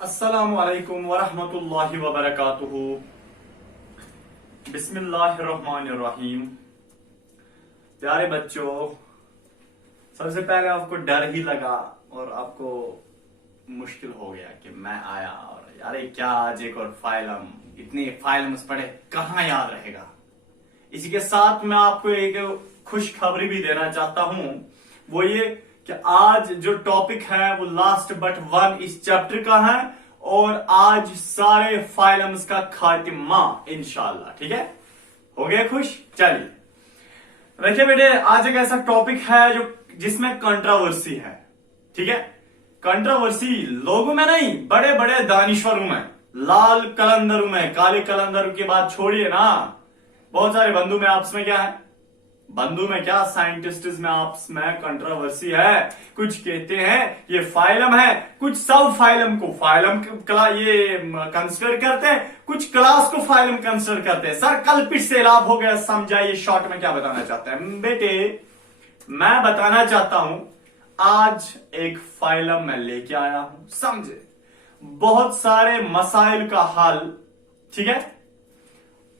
अस्सलामु अलैकुम वरहमतुल्लाहि वबरकातुहू। बिस्मिल्लाहिर्रहमानिर्रहीम। प्यारे बच्चों, सबसे पहले आपको डर ही लगा और आपको मुश्किल हो गया कि मैं आया और यार क्या आज एक और फाइलम, इतनी फाइलम्स पढ़े कहाँ याद रहेगा। इसी के साथ मैं आपको एक खुशखबरी भी देना चाहता हूं, वो ये कि आज जो टॉपिक है वो लास्ट बट वन इस चैप्टर का है और आज सारे फाइलम्स का खातिमा इंशाल्लाह। ठीक है, हो गए खुश? चलिए देखिए बेटे, आज एक ऐसा टॉपिक है जो जिसमें कंट्रोवर्सी है। ठीक है, कंट्रोवर्सी लोगों में नहीं, बड़े बड़े दानिश्वरों में, लाल कलंदरों में, काले कलंदरों की बात छोड़िए ना, बहुत सारे बंधु में आपस में क्या है, बंधु में क्या, साइंटिस्ट में आपस में कंट्रोवर्सी है। कुछ कहते हैं ये फाइलम है, कुछ सब फाइलम को फाइलम ये कंसिडर करते हैं, कुछ क्लास को फाइलम कंसिडर करते हैं। सर कल्पित से लाभ हो गया, समझाइए शॉर्ट में क्या बताना चाहते हैं। बेटे मैं बताना चाहता हूं, आज एक फाइलम मैं लेके आया हूं, समझे, बहुत सारे मसाइल का हल। ठीक है,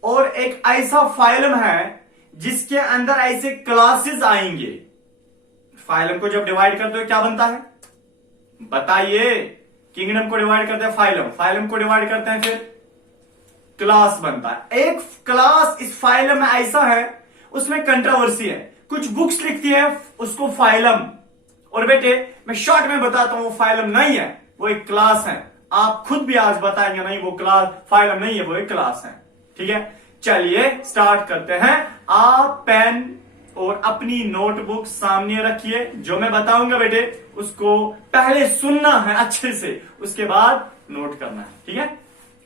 और एक ऐसा फाइलम है जिसके अंदर ऐसे क्लासेस आएंगे। फाइलम को जब डिवाइड करते हो क्या बनता है बताइए? किंगडम को डिवाइड करते हैं फाइलम, फाइलम को डिवाइड करते हैं फिर क्लास बनता है। एक क्लास इस फाइलम में ऐसा है, उसमें कंट्रोवर्सी है, कुछ बुक्स लिखती है उसको फाइलम, और बेटे मैं शॉर्ट में बताता हूं वो फाइलम नहीं है, वो एक क्लास है। आप खुद भी आज बताएंगे नहीं वो क्लास फाइलम नहीं है, वो एक क्लास है। ठीक है, चलिए स्टार्ट करते हैं। आप पेन और अपनी नोटबुक सामने रखिए, जो मैं बताऊंगा बेटे उसको पहले सुनना है अच्छे से, उसके बाद नोट करना है। ठीक है,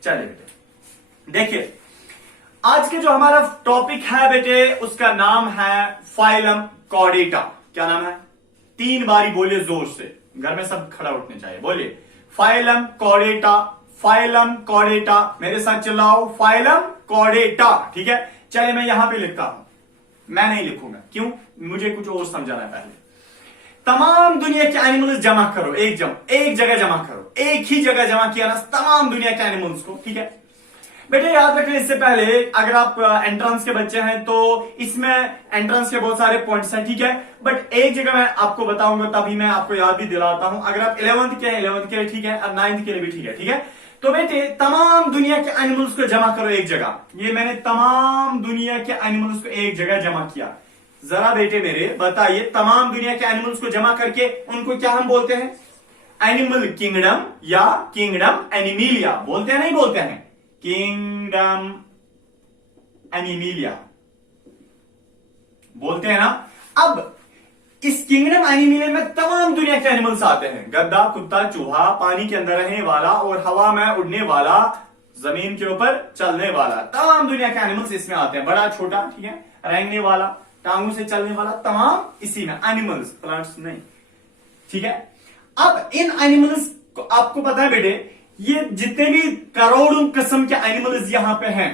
चलिए बेटे देखिए, आज के जो हमारा टॉपिक है बेटे उसका नाम है फाइलम कॉर्डेटा। क्या नाम है? 3 बारी बोलिए जोर से, घर में सब खड़ा उठने चाहिए, बोलिए फाइलम कॉर्डेटा, फाइलम कॉर्डेटा, मेरे साथ चिल्लाओ, फाइलम कॉर्डेटा। ठीक है, चलिए मैं यहां पे लिखता हूं, मैं नहीं लिखूंगा, क्यों, मुझे कुछ और समझाना है। पहले तमाम दुनिया के एनिमल्स जमा करो, एक जगह जमा करो, एक ही जगह जमा किया ना तमाम दुनिया के एनिमल्स को। ठीक है बेटे, याद रखिए इससे पहले अगर आप एंट्रेंस के बच्चे हैं तो इसमें एंट्रेंस के बहुत सारे पॉइंट्स हैं। ठीक है, बट एक जगह मैं आपको बताऊंगा, तभी मैं आपको याद भी दिलाता हूं। अगर आप 11th के हैं 11th के लिए ठीक है, और 9th के लिए भी ठीक है। ठीक है, तो बेटे तमाम दुनिया के एनिमल्स को जमा करो एक जगह। ये मैंने तमाम दुनिया के एनिमल्स को एक जगह जमा किया। जरा बेटे मेरे बताइए, तमाम दुनिया के एनिमल्स को जमा करके उनको क्या हम बोलते हैं? एनिमल किंगडम या किंगडम एनिमिलिया बोलते हैं, नहीं बोलते हैं? किंगडम एनिमिलिया बोलते हैं ना। अब इस किंगडम एनिमिलिया में तमाम दुनिया के एनिमल्स आते हैं, गद्दा, कुत्ता, चूहा, पानी के अंदर रहने वाला और हवा में उड़ने वाला, जमीन के ऊपर चलने वाला, तमाम दुनिया के एनिमल्स इसमें आते हैं, बड़ा छोटा। ठीक है, रेंगने वाला, टांगों से चलने वाला, तमाम इसी में एनिमल्स, प्लांट्स नहीं। ठीक है, अब इन एनिमल्स को आपको पता है बेटे, ये जितने भी करोड़ों किस्म के एनिमल्स यहां पे हैं,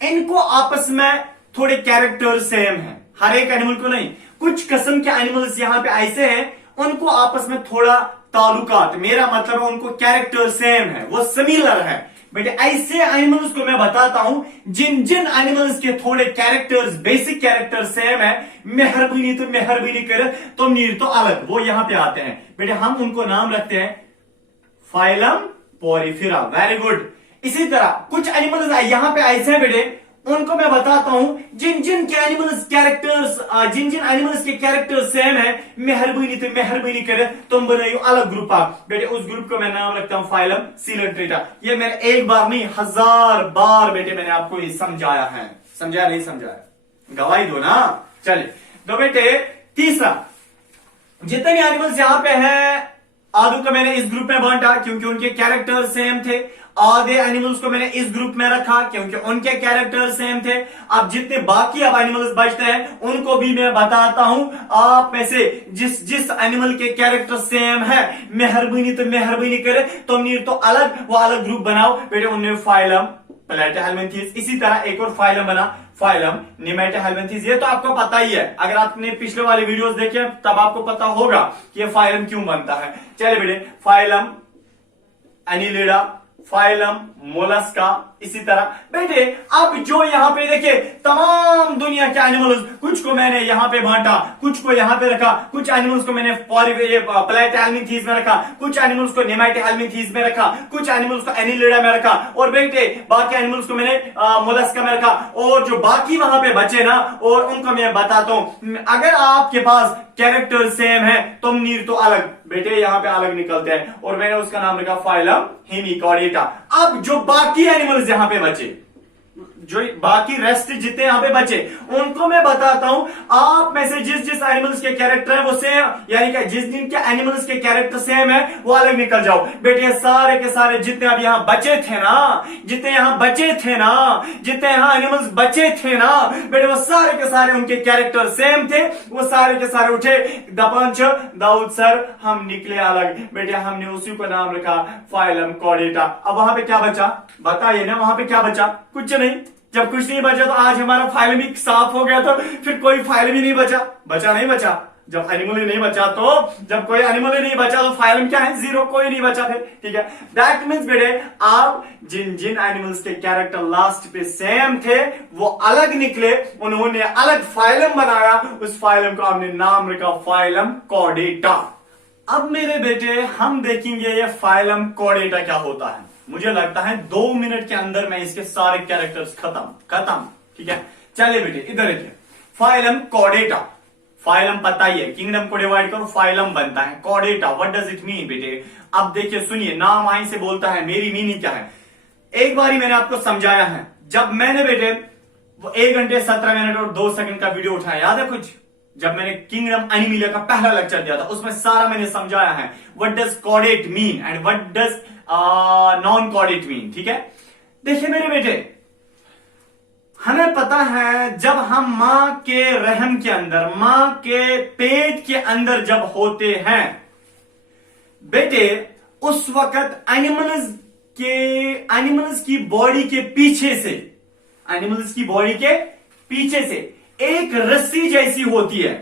इनको आपस में थोड़े कैरेक्टर सेम हैं, हर एक एनिमल को नहीं, कुछ किस्म के एनिमल्स यहां पे ऐसे हैं उनको आपस में थोड़ा ताल्लुकात, मेरा मतलब है उनको कैरेक्टर सेम है, वो सिमिलर है। बेटे ऐसे एनिमल्स को मैं बताता हूं जिन जिन एनिमल्स के थोड़े कैरेक्टर्स, बेसिक कैरेक्टर सेम है, मेहरबानी करे तो नीर तो अलग, वो यहां पे आते हैं। बेटे हम उनको नाम रखते हैं फाइलम पोरिफेरा। Very good. इसी तरह कुछ एनिमल्स यहां पे ऐसे हैं बेटे, उनको मैं बताता हूं जिन जिन एनिमल्स के कैरेक्टर्स सेम है, मेहरबानी करे तुम बनाइयो अलग ग्रुप आप। बेटे उस ग्रुप को मैं नाम रखता हूं फाइलम सिलेंट्रेटा। ये मैंने एक बार नहीं 1000 बार बेटे मैंने आपको ये समझाया है, समझाया नहीं समझाया, गवाही दो ना। चलिए तो बेटे तीसरा, जितने भी एनिमल्स यहां पे हैं, आधे को मैंने इस ग्रुप में बांटा क्योंकि उनके कैरेक्टर सेम थे, आधे एनिमल्स को मैंने इस ग्रुप में रखा क्योंकि उनके कैरेक्टर सेम थे। अब जितने बाकी अब एनिमल्स बचते हैं उनको भी मैं बताता हूं, आप में से जिस एनिमल के कैरेक्टर सेम है, मेहरबानी करे तुम नीर तो अलग, वो अलग ग्रुप बनाओ। बेटे उन्हें फाइलम प्लेटोहेल्मिन्थेस। इसी तरह एक और फाइलम बना, फाइलम नेमेटोहेल्मिन्थेस। ये तो आपको पता ही है, अगर आपने पिछले वाले वीडियोस देखे तब आपको पता होगा कि ये फाइलम क्यों बनता है। चलिए बेटे फाइलम एनिलिडा, फाइलम मोलस्का, इसी तरह। बेटे अब जो यहाँ पे देखिए तमाम दुनिया के एनिमल्स, कुछ को मैंने यहाँ पे बांटा, कुछ को यहाँ पे रखा, कुछ एनिमल्स को मैंने प्लेटहेल्मिंथीज में रखा, कुछ एनिमल्स को नेमेटोहेल्मिंथीज में रखा, कुछ एनिमल्स को एनिलिडा में रखा, और बेटे बाकी एनिमल्स को मैंने मोलस्का में रखा। और जो बाकी वहां पे बचे ना, और उनको मैं बताता हूं, अगर आपके पास कैरेक्टर सेम है तो नीर तो अलग, बेटे यहाँ पे अलग निकलते हैं, और मैंने उसका नाम रखा फाइलम हेमिकॉर्डेटा। अब जो बाकी एनिमल्स यहां पे बचे, जो बाकी रेस्ट जितने यहां पे बचे, उनको मैं बताता हूं। आप में से जिस जिस एनिमल्स के कैरेक्टर है वो सेम, यानी कि जिस जिनके एनिमल्स के कैरेक्टर सेम है वो अलग निकल जाओ। बेटे सारे के सारे जितने अब यहां बचे थे ना, जितने यहां बचे थे ना, जितने यहां एनिमल्स बचे थे ना, बेटे वो सारे के सारे उनके कैरेक्टर सेम थे, वो सारे के सारे उठे। दपंच दाऊद सर हम निकले अलग। बेटे हमने उसी को नाम रखा फाइलम कॉर्डेटा। अब वहां पे क्या बचा बताइए ना, वहां पे क्या बचा? कुछ नहीं। जब कुछ नहीं बचा तो आज हमारा फाइलम ही साफ हो गया, तो फिर कोई फाइलम ही नहीं बचा। बचा नहीं बचा, जब एनिमल ही नहीं बचा, तो जब कोई एनिमल ही नहीं बचा तो फाइलम क्या है? जीरो, कोई नहीं बचा फिर। ठीक है, दैट मीन्स बेटे आप जिन जिन एनिमल्स के कैरेक्टर लास्ट पे सेम थे वो अलग निकले, उन्होंने अलग फाइलम बनाया, उस फाइलम को हमने नाम रखा फाइलम कॉर्डेटा। अब मेरे बेटे हम देखेंगे ये फाइलम कॉर्डेटा क्या होता है। मुझे लगता है 2 मिनट के अंदर मैं इसके सारे कैरेक्टर्स खत्म। ठीक है, चलिए बेटे इधर देखिए, फाइलम कॉर्डेटा। फाइलम पता ही है, किंगडम को डिवाइड करो फाइलम बनता है। Chordata what does it mean बेटे? अब देखिए सुनिए, नाम आई से बोलता है, मेरी मीनिंग क्या है? एक बार ही मैंने आपको समझाया है, जब मैंने बेटे वो 1 घंटे 17 मिनट और 2 सेकंड का वीडियो उठाया, याद है कुछ? जब मैंने किंगडम एनिमिलिया का पहला लेक्चर दिया था, उसमें सारा मैंने समझाया है what does chordate mean and what does non chordate mean. ठीक है, देखिए मेरे बेटे, हमें पता है जब हम मां के रहम के अंदर, मां के पेट के अंदर जब होते हैं बेटे, उस वक्त एनिमल्स की बॉडी के पीछे से, एनिमल्स की बॉडी के पीछे से एक रस्सी जैसी होती है।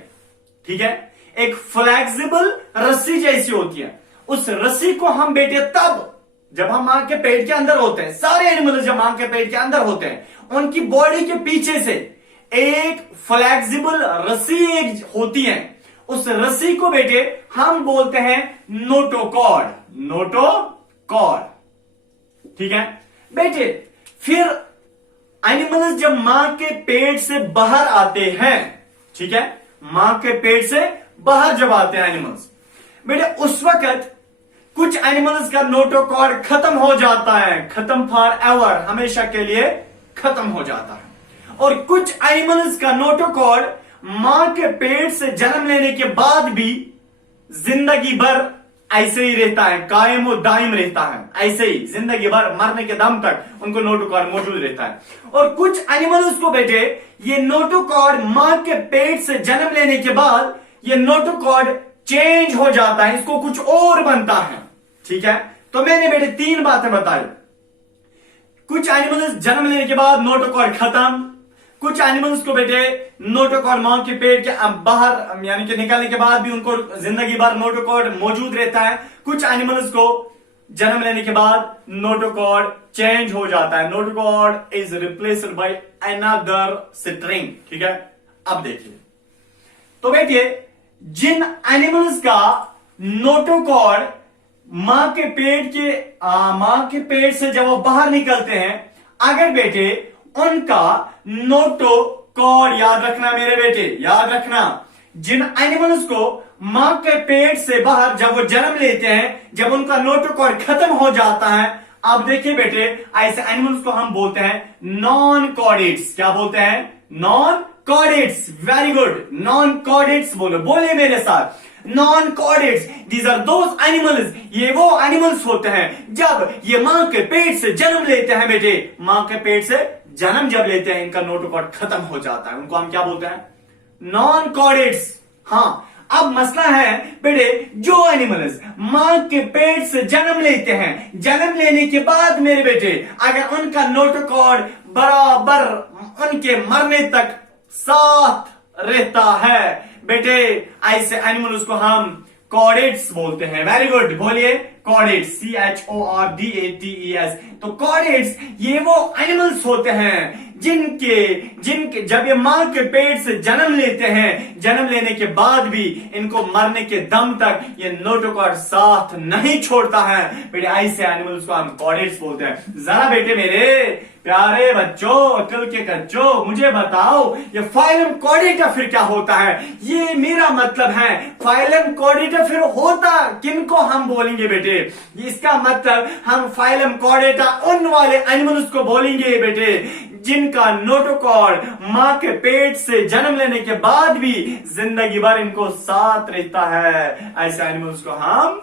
ठीक है, एक फ्लेक्सिबल रस्सी जैसी होती है। उस रस्सी को हम बेटे तब जब हम मां के पेट के अंदर होते हैं, सारे एनिमल्स जब मां के पेट के अंदर होते हैं, उनकी बॉडी के पीछे से एक फ्लेक्सिबल रस्सी एक होती है। उस रस्सी को बेटे हम बोलते हैं नोटोकॉर्ड। नोटोकॉर्ड, ठीक है बेटे। फिर एनिमल्स जब मां के पेट से बाहर आते हैं, ठीक है, मां के पेट से बाहर जब आते हैं एनिमल्स बेटे, उस वक्त कुछ एनिमल्स का नोटोकॉर्ड खत्म हो जाता है, खत्म फॉर एवर, हमेशा के लिए खत्म हो जाता है। और कुछ एनिमल्स का नोटोकॉर्ड मां के पेट से जन्म लेने के बाद भी जिंदगी भर ऐसे ही रहता है, कायम व दायम रहता है, ऐसे ही जिंदगी भर, मरने के दम तक उनको नोटोकॉर्ड मौजूद रहता है। और कुछ एनिमल्स को बेटे ये नोटोकॉर्ड मां के पेट से जन्म लेने के बाद ये नोटोकॉर्ड चेंज हो जाता है, इसको कुछ और बनता है। ठीक है, तो मैंने बेटे 3 बातें बताई। कुछ एनिमल्स जन्म लेने के बाद नोटोकॉर्ड खत्म, कुछ एनिमल्स को बेटे नोटोकॉर्ड मां के पेट के बाहर यानी कि निकालने के बाद भी उनको जिंदगी भर नोटोकॉर्ड मौजूद रहता है। कुछ एनिमल्स को जन्म लेने के बाद नोटोकॉर्ड चेंज हो जाता है, notochord is replaced by another string. ठीक है, अब देखिए तो बेटे जिन एनिमल्स का नोटोकॉर्ड मां के पेट से जब वो बाहर निकलते हैं, अगर बेटे उनका नोटोकॉर्ड, याद रखना मेरे बेटे, याद रखना, जिन एनिमल्स को मां के पेट से बाहर जब वो जन्म लेते हैं, जब उनका नोटोकॉर्ड खत्म हो जाता है, अब देखिए बेटे ऐसे एनिमल्स को हम बोलते हैं नॉन कॉर्डेट्स। क्या बोलते हैं? Non chordates. Very good, non chordates बोलो, बोले मेरे साथ, non chordates. These are those animals, ये वो एनिमल्स होते हैं जब ये मां के पेट से जन्म लेते हैं बेटे, मां के पेट से जन्म जब लेते हैं, इनका नोटोकॉर्ड खत्म हो जाता है, उनको हम क्या बोलते हैं? Non chordates. हाँ, अब मसला है बेटे, जो एनिमल्स मां के पेट से जन्म लेते हैं, जन्म लेने के बाद मेरे बेटे अगर उनका नोटोकॉर्ड बराबर उनके मरने तक साथ रहता है बेटे, ऐसे एनिमल्स को हम कॉर्डेट्स बोलते हैं। वेरी गुड, बोलिए कॉर्डेट्स, CHORDATES। तो कॉर्डेट्स ये वो एनिमल्स होते हैं जिनके जब ये मां के पेट से जन्म लेते हैं, जन्म लेने के बाद भी इनको मरने के दम तक ये नोटोकॉर्ड साथ नहीं छोड़ता है। बेटे ऐसे एनिमल्स को हम कॉर्डेट्स बोलते हैं। जरा बेटे मेरे प्यारे बच्चों, अकल के कच्चों, मुझे बताओ ये फाइलम कॉर्डेटा फिर क्या होता है? ये मेरा मतलब है फाइलम कॉर्डेटा फिर होता किनको हम बोलेंगे बेटे? इसका मतलब हम फाइलम कॉर्डेटा उन वाले एनिमल्स को बोलेंगे बेटे जिनका नोटोकॉर्ड मां के पेट से जन्म लेने के बाद भी जिंदगी भर इनको साथ रहता है। ऐसे एनिमल्स को हम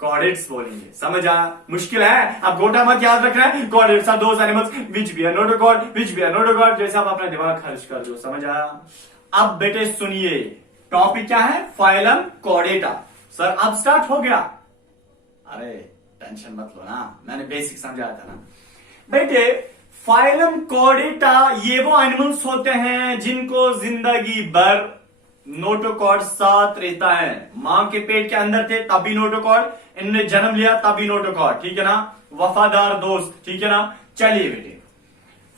कॉर्डेट्स बोलेंगे। समझा? मुश्किल है, अब गोटा मत याद रखना है। Chordates are those animals which bear notochord, which bear notochord. जैसे आप अपना दिमाग खर्च कर दो। समझ आया? अब बेटे सुनिए, टॉपिक क्या है? Phylum Chordata. सर अब स्टार्ट हो गया? अरे टेंशन मत लो ना, मैंने बेसिक समझाया था ना। बेटे फाइलम कॉर्डेटा ये वो एनिमल्स होते हैं जिनको जिंदगी भर नोटोकॉर्ड साथ रहता है। मां के पेट के अंदर थे तब भी नोटोकॉर्ड, इनने जन्म लिया तब भी नोटोकॉर्ड। ठीक है ना? वफादार दोस्त। ठीक है ना? चलिए बेटे,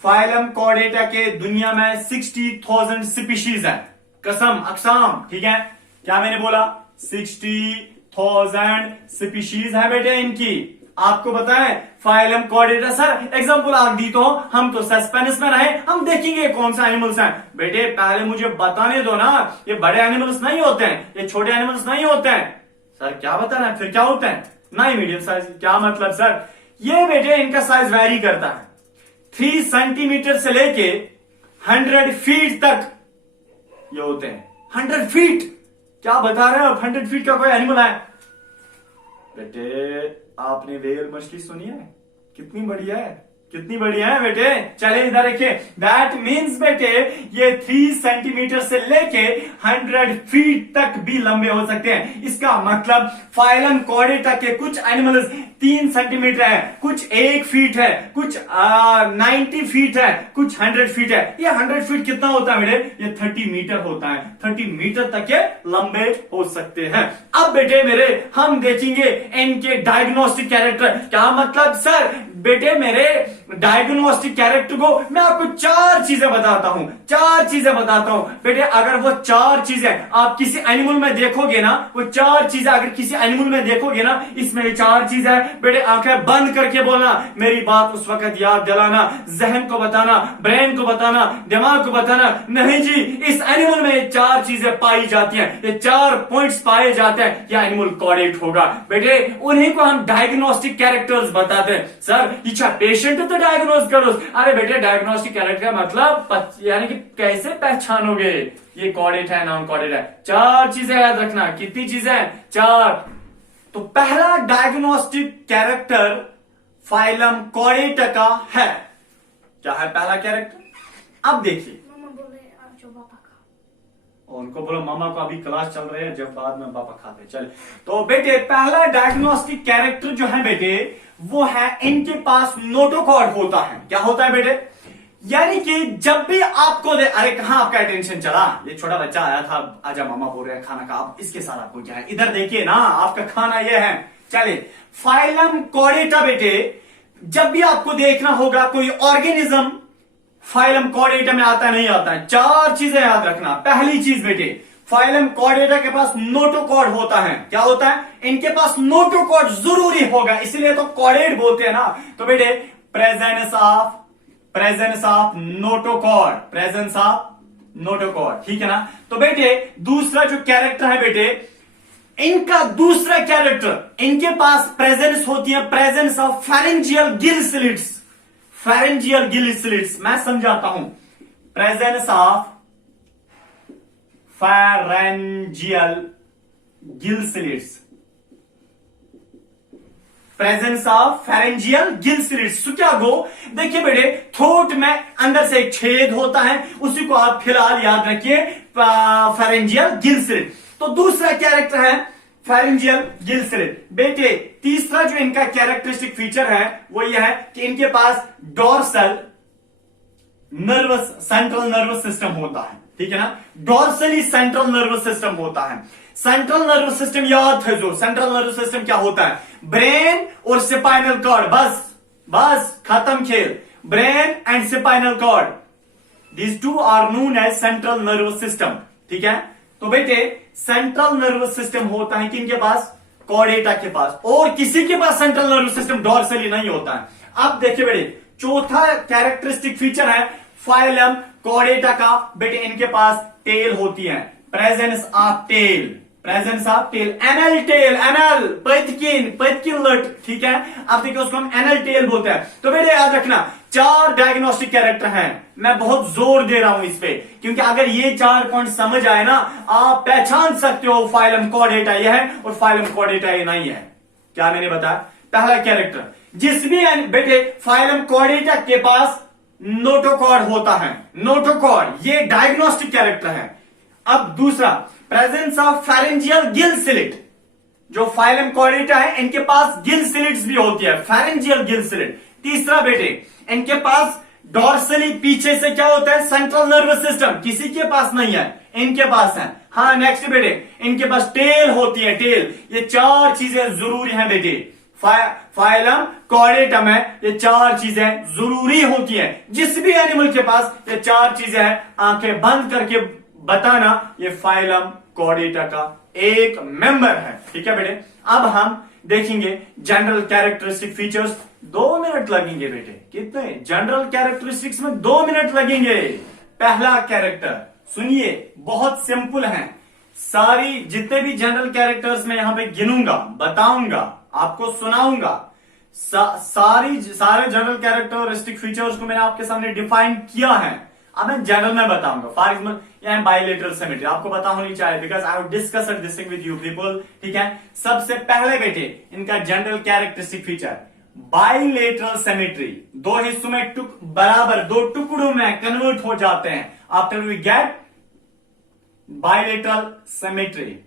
फाइलम कॉर्डेटा के दुनिया में 60,000 स्पीशीज है। कसम अकसाम। ठीक है? क्या मैंने बोला? 60,000 स्पीशीज है बेटे इनकी। आपको बताएं फाइलम कॉर्डेटा। सर एग्जांपल आप दी तो हम तो सस्पेंस में रहे, हम देखेंगे कौन सा एनिमल्स हैं। बेटे पहले मुझे बताने दो ना, ये बड़े एनिमल्स नहीं होते हैं, ये छोटे एनिमल्स नहीं होते हैं। सर क्या बताना है? फिर क्या होते हैं? नहीं मीडियम साइज। क्या मतलब सर? ये बेटे इनका साइज वेरी करता है। 3 सेंटीमीटर से लेके 100 फीट तक ये होते हैं। 100 फीट? क्या बता रहे हो? 100 फीट का कोई एनिमल है? बेटे आपने वेल मछली सुनी है? कितनी बढ़िया है, कितनी बढ़िया है बेटे। चले इधर देखिए, दैट मीन्स बेटे ये 3 सेंटीमीटर से लेके 100 फीट तक भी लंबे हो सकते हैं। इसका मतलब फाइलम कॉर्डेटा के कुछ एनिमल्स 3 सेंटीमीटर है, कुछ 1 फीट है, कुछ 90 फीट है, कुछ 100 फीट है। ये 100 फीट कितना होता है बेटे? ये 30 मीटर होता है। 30 मीटर तक के लंबे हो सकते हैं। अब बेटे मेरे हम देखेंगे इनके डायग्नोस्टिक कैरेक्टर। क्या मतलब सर? बेटे मेरे डायग्नोस्टिक कैरेक्टर को मैं आपको 4 चीजें बताता हूं। 4 चीजें बताता हूं बेटे। अगर वो 4 चीजें आप किसी एनिमल में देखोगे ना, वो 4 चीजें अगर किसी एनिमल में देखोगे ना, इसमें 4 चीजें बेटे आंखें बंद करके बोलना, मेरी बात उस वक्त याद दिलाना, जहन को बताना, ब्रेन को बताना, दिमाग को बताना। नहीं जी, इस एनिमल में 4 चीजें पाई जाती हैं, ये 4 पॉइंट्स पाए जाते हैं, यह एनिमल कॉर्डेट होगा। बेटे उन्हीं को हम डायग्नोस्टिक कैरेक्टर्स बताते हैं। सर इच्छा पेशेंट तो डायग्नोज करो। अरे बेटे डायग्नोस्टिक कैरेक्टर का मतलब यानी कि कैसे पहचानोगे ये कॉर्डेट है नॉन कॉर्डेट है? 4 चीजें याद रखना। कितनी चीजें? 4। तो पहला डायग्नोस्टिक कैरेक्टर फाइलम कॉर्डेटा का है। क्या है पहला कैरेक्टर? अब देखिए, उनको बोलो मामा को अभी क्लास चल रही है, जब बाद में पापा खाते। चले तो बेटे पहला डायग्नोस्टिक कैरेक्टर जो है बेटे वो है इनके पास नोटोकॉर्ड होता है। क्या होता है बेटे? यानी कि जब भी आपको अरे कहां आपका अटेंशन चला? ये छोटा बच्चा आया था, आजा मामा बोल रहे हैं खाना का। आप इसके साथ आपको क्या है? इधर देखिए ना, आपका खाना ये है। चले फाइलम कॉर्डेटा बेटे जब भी आपको देखना होगा कोई ऑर्गेनिज्म फाइलम कॉर्डेटा में आता नहीं आता है, 4 चीजें याद रखना। पहली चीज बेटे फाइलम कॉर्डेटा के पास नोटोकॉर्ड होता है। क्या होता है? इनके पास नोटोकॉर्ड जरूरी होगा, इसलिए तो कॉर्डेट बोलते हैं ना। तो बेटे presence of notochord, presence of notochord. ठीक है ना? तो बेटे दूसरा जो कैरेक्टर है बेटे, इनका दूसरा कैरेक्टर, इनके पास प्रेजेंस होती है, presence of pharyngeal gill slits. Pharyngeal gill slits मैं समझाता हूं। Presence of pharyngeal gill slits, presence of pharyngeal gill slits. क्या गो देखिए बेटे, थ्रोट में अंदर से एक छेद होता है, उसी को आप फिलहाल याद रखिए, फेरेंजियल गिल स्लिट। तो दूसरा कैरेक्टर है फेरेंजियल गिल स्लिट। बेटे तीसरा जो इनका कैरेक्टरिस्टिक फीचर है वो यह है कि इनके पास डोर्सल सेंट्रल नर्वस सिस्टम होता है। ठीक है ना? डोर्सली सेंट्रल नर्वस सिस्टम होता है। सेंट्रल नर्वस सिस्टम याद है, जो सेंट्रल नर्वस सिस्टम क्या होता है, ब्रेन और स्पाइनल कॉर्ड, बस बस खत्म खेल, brain and spinal cord, these two are known as central nervous system. ठीक है, तो बेटे सेंट्रल नर्वस सिस्टम होता है किनके पास, कॉर्डेटा के पास, और किसी के पास सेंट्रल नर्वस सिस्टम डॉर्सली नहीं होता है। अब देखिए बेटे, चौथा कैरेक्टरिस्टिक फीचर है फाइलम कॉर्डेटा का, बेटे इनके पास टेल होती है, presence of tail, presence of tail, anal tail, anal पतकिन लट। ठीक है, अब देखिए उसको हम एनल टेल बोलते हैं। तो बेटे याद रखना 4 डायग्नोस्टिक कैरेक्टर हैं, मैं बहुत जोर दे रहा हूं इस पे, क्योंकि अगर ये 4 पॉइंट समझ आए ना, आप पहचान सकते हो फाइलम कॉर्डेटा ये है और फाइलम कॉर्डेटा ये नहीं है। क्या मैंने बताया, पहला कैरेक्टर, जिस भी बेटे फाइलम कॉर्डेटा के पास नोटोकॉर्ड होता है, नोटोकॉर्ड ये डायग्नोस्टिक कैरेक्टर है। अब दूसरा, presence of pharyngeal Gill slit, जो फाइलम कॉर्डेटा है इनके पास गिल स्लिट्स भी होती है, फेरेंजियल गिल स्लिट। तीसरा बेटे, इनके पास डॉर्सली पीछे से क्या होता है, सेंट्रल नर्वस सिस्टम, किसी के पास नहीं है, इनके पास है। हाँ नेक्स्ट बेटे, इनके पास टेल होती है, टेल। ये 4 चीजें जरूरी हैं बेटे, फाइलम कॉर्डेटा में ये 4 चीजें जरूरी होती हैं। जिस भी एनिमल के पास ये 4 चीजें हैं, आंखें बंद करके बताना ये फाइलम कॉर्डेटा का एक मेंबर है। ठीक है बेटे, अब हम देखेंगे जनरल कैरेक्टरिस्टिक फीचर्स। 2 मिनट लगेंगे बेटे, कितने जनरल कैरेक्टरिस्टिक्स में 2 मिनट लगेंगे। पहला कैरेक्टर सुनिए, बहुत सिंपल है, सारी जितने भी जनरल कैरेक्टर्स मैं यहां पे गिनूंगा, बताऊंगा, आपको सुनाऊंगा, सारे जनरल कैरेक्टरिस्टिक फीचर्स को मैंने आपके सामने डिफाइन किया है। अब मैं जनरल में बताऊंगा। फॉर एग्जाम्पल यहाँ बाइलेटरल सिमेट्री आपको पता होनी चाहिए, because I have discussed this thing with you people. ठीक है, सबसे पहले बेटे इनका general characteristic feature bilateral symmetry, 2 हिस्सों में बराबर 2 टुकड़ों में कन्वर्ट हो जाते हैं after we get bilateral symmetry.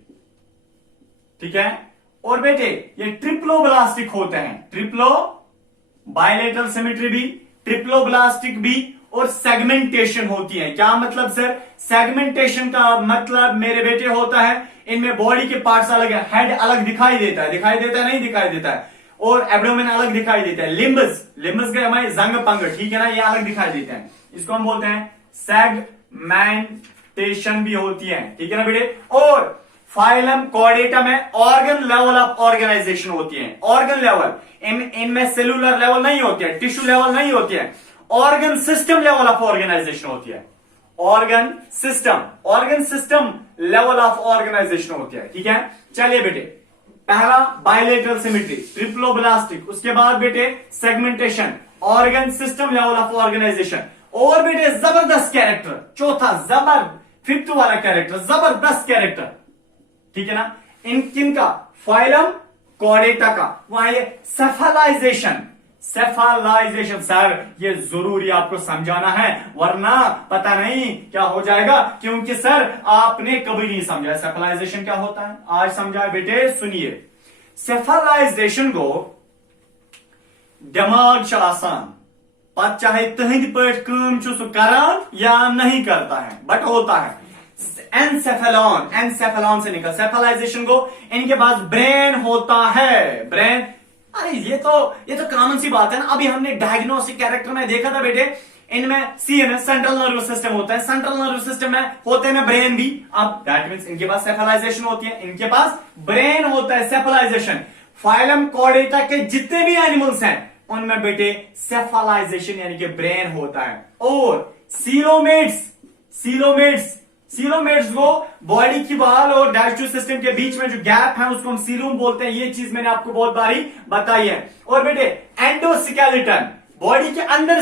ठीक है, और बेटे ये ट्रिप्लोब्लास्टिक होते हैं, ट्रिप्लो बाइलेटरल सिमेट्री भी, ट्रिप्लोब्लास्टिक भी, और सेगमेंटेशन होती है। क्या मतलब सर, सेगमेंटेशन का मतलब मेरे बेटे होता है इनमें बॉडी के पार्ट्स अलग है, हेड अलग दिखाई देता है, नहीं दिखाई देता है, और एब्डोमेन अलग दिखाई देता है, लिम्बस के हमारे जंग पंग, ठीक है ना, ये अलग दिखाई देते हैं, इसको हम बोलते हैं सेगमेंटेशन भी होती है। ठीक है ना बेटे, और फाइलम कॉर्डेटा में ऑर्गन लेवल ऑफ ऑर्गेनाइजेशन होती है, ऑर्गन लेवल, इनमें सेलुलर लेवल नहीं होती है, टिश्यू लेवल नहीं होती है, organ system level of organization होती है, organ system level of organization होती है। ठीक है, चलिए बेटे, पहला बाइलेटरल सिमेट्री, ट्रिप्लोब्लास्टिक, उसके बाद बेटे segmentation, organ system level of organization, और बेटे जबरदस्त कैरेक्टर, चौथा फिफ्थ वाला कैरेक्टर, जबरदस्त कैरेक्टर। ठीक है ना, किनका, फाइलम कॉर्डेटा का, वहां ये सेफलाइजेशन सर, ये जरूरी आपको समझाना है, वरना पता नहीं क्या हो जाएगा, क्योंकि सर आपने कभी नहीं समझा सेफलाइजेशन क्या होता है। आज समझा बेटे, सुनिए, सेफलाइजेशन को दिमाग आसान पत चाहे तहद पट काम सु करान या नहीं करता है, बट होता है। एनसेफेलॉन से निकल, सेफलाइजेशन को इनके पास ब्रेन होता है, ब्रेन, अरे ये तो कॉमन सी बात है ना। अभी हमने डायग्नोस्टिक कैरेक्टर में देखा था बेटे, इनमें सीएनएस सेंट्रल नर्वस सिस्टम होता है, सेंट्रल नर्वस सिस्टम में होते हैं ब्रेन भी। अब दैट मींस इनके पास सेफलाइजेशन होती है, इनके पास ब्रेन होता है, सेफलाइजेशन। फाइलम कॉर्डेटा के जितने भी एनिमल्स हैं उनमें बेटे सेफलाइजेशन यानी कि ब्रेन होता है। और सीलोमेट्स को बॉडी की बाल और डाइजेस्टिव सिस्टम के बीच में जो गैप है उसको हम सीलोम बोलते हैं। ये चीज मैंने आपको बहुत बारी बताई है। और बेटे एंडोस्केलेटन, बॉडी के अंदर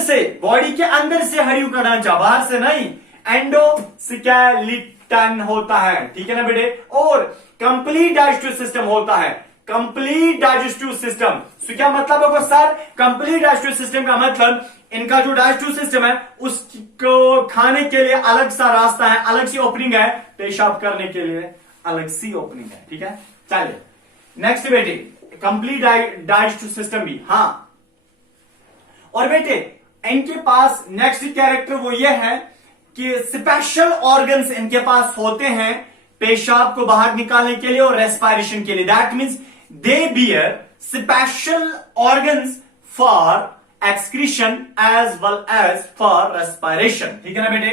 से हड्डियों का ढांचा, बाहर से नहीं, एंडोस्केलेटन होता है। ठीक है ना बेटे, और कंप्लीट डाइजेस्टिव सिस्टम होता है, कंप्लीट डाइजेस्टिव सिस्टम। क्या मतलब होगा सर, कंप्लीट डाइजेस्टिव सिस्टम का मतलब इनका जो डाइजेस्टिव सिस्टम है उसको खाने के लिए अलग सा रास्ता है, अलग सी ओपनिंग है, पेशाब करने के लिए अलग सी ओपनिंग है। ठीक है, चलिए नेक्स्ट बेटे, कंप्लीट डाइजेस्टिव सिस्टम भी। हाँ, और बेटे इनके पास नेक्स्ट कैरेक्टर वो ये है कि स्पेशल ऑर्गन्स इनके पास होते हैं पेशाब को बाहर निकालने के लिए और रेस्पिरेशन के लिए। That means they bear special organs for excretion as well as for respiration. ठीक है ना बेटे,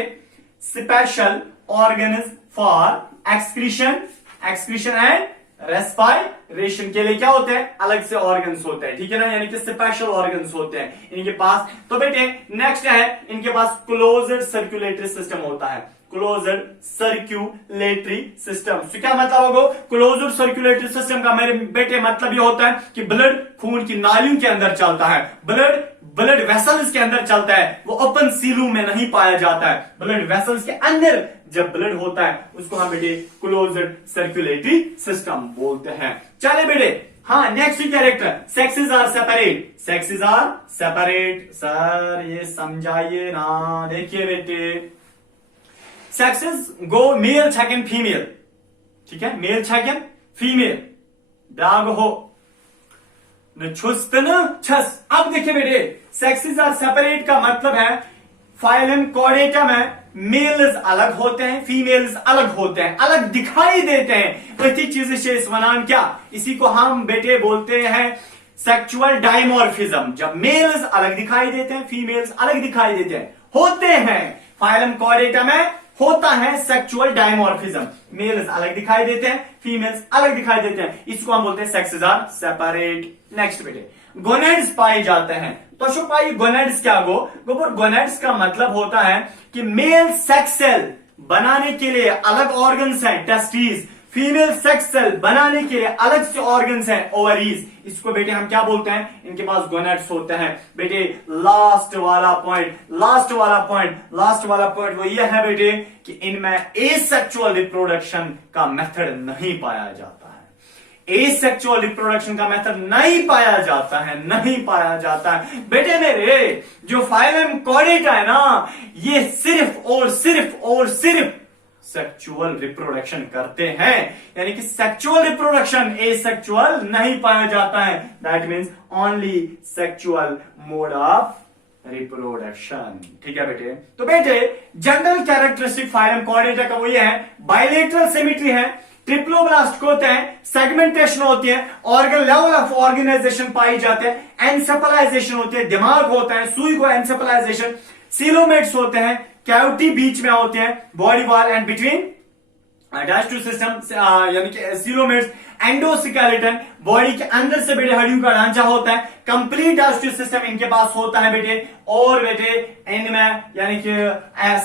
special organs for excretion and respiration के लिए क्या होते हैं, अलग से ऑर्गन्स होते हैं। ठीक है ना, यानी कि स्पेशल ऑर्गन्स होते हैं इनके पास। तो बेटे नेक्स्ट है, इनके पास क्लोज्ड सर्कुलेटरी सिस्टम होता है। क्लोज्ड सर्कुलेटरी सिस्टम से क्या मतलब होगा? क्लोज्ड सर्कुलेटरी सिस्टम का मेरे बेटे मतलब ये होता है कि ब्लड खून की नालियों के अंदर चलता है, ब्लड वेसल्स के अंदर चलता है, वो ओपन सीलू में नहीं पाया जाता है। ब्लड वेसल्स के अंदर जब ब्लड होता है उसको हम बेटे क्लोज्ड सर्कुलेटरी सिस्टम बोलते हैं। चले बेटे, हाँ next character, sexes are separate. Sexes are separate sir ये समझाइए ना। देखिए बेटे, sexes go male second female. ठीक है, मेल सेकंड फीमेल दाग हो न छुस्त न छस। अब देखिए बेटे, सेक्सेस आर सेपरेट का मतलब है फाइलम कॉर्डेटा में मेल्स अलग होते हैं, फीमेल्स अलग होते हैं, अलग दिखाई देते हैं। प्रति चीज शेष वनान क्या, इसी को हम बेटे बोलते हैं सेक्सुअल डायमॉर्फिज्म। जब मेल्स अलग दिखाई देते हैं, फीमेल्स अलग दिखाई देते हैं, होते हैं। फाइलम कॉर्डेटा में होता है सेक्सुअल डायमॉर्फिज्म, मेल्स अलग दिखाई देते हैं, फीमेल्स अलग दिखाई देते हैं, इसको हम बोलते हैं सेक्सेस आर सेपरेट। नेक्स्ट बेटे, गोनेड्स पाए जाते हैं। तो शो पाई गोनेड्स क्या गो गोनेड्स का मतलब होता है कि मेल सेक्स सेल बनाने के लिए अलग ऑर्गन्स हैं टेस्टिस, फीमेल सेक्स सेल बनाने के लिए अलग से ऑर्गन्स हैं ओवरीज। इसको बेटे हम क्या बोलते हैं, इनके पास गोनेड्स होते हैं। बेटे लास्ट वाला पॉइंट वो ये है बेटे कि इनमें एसेक्सुअल रिप्रोडक्शन का मेथड नहीं पाया जाता है। एसेक्सुअल रिप्रोडक्शन का मेथड नहीं पाया जाता है बेटे मेरे। जो फाइलम कॉर्डेटा है ना, ये सिर्फ और सिर्फ सेक्सुअल रिप्रोडक्शन करते हैं, यानी कि सेक्सुअल रिप्रोडक्शन एसेक्सुअल नहीं पाया जाता है। That means only sexual mode of reproduction. ठीक है बेटे, तो बेटे जनरल कैरेक्टरिस्टिक फाइलम कॉर्डेटा का वो ये है, बायलेटरल सिमेट्री है, ट्रिप्लोब्लास्ट होते हैं, सेगमेंटेशन होती है, ऑर्गन लेवल ऑफ ऑर्गेनाइजेशन पाई जाते हैं, एनसेफलाइजेशन होती है, दिमाग होता है, सुई को एनसेफलाइजेशन, सीलोमेट्स होते हैं, कैविटी बीच में होते हैं, body wall and between digestive system यानी कि सीलोमेट्स, एंडोस्केलेटन बॉडी के अंदर से बेटे हड्डियों का ढांचा होता है, कंप्लीट डाइजेस्टिव सिस्टम इनके पास होता है बेटे। और बेटे इनमें यानी कि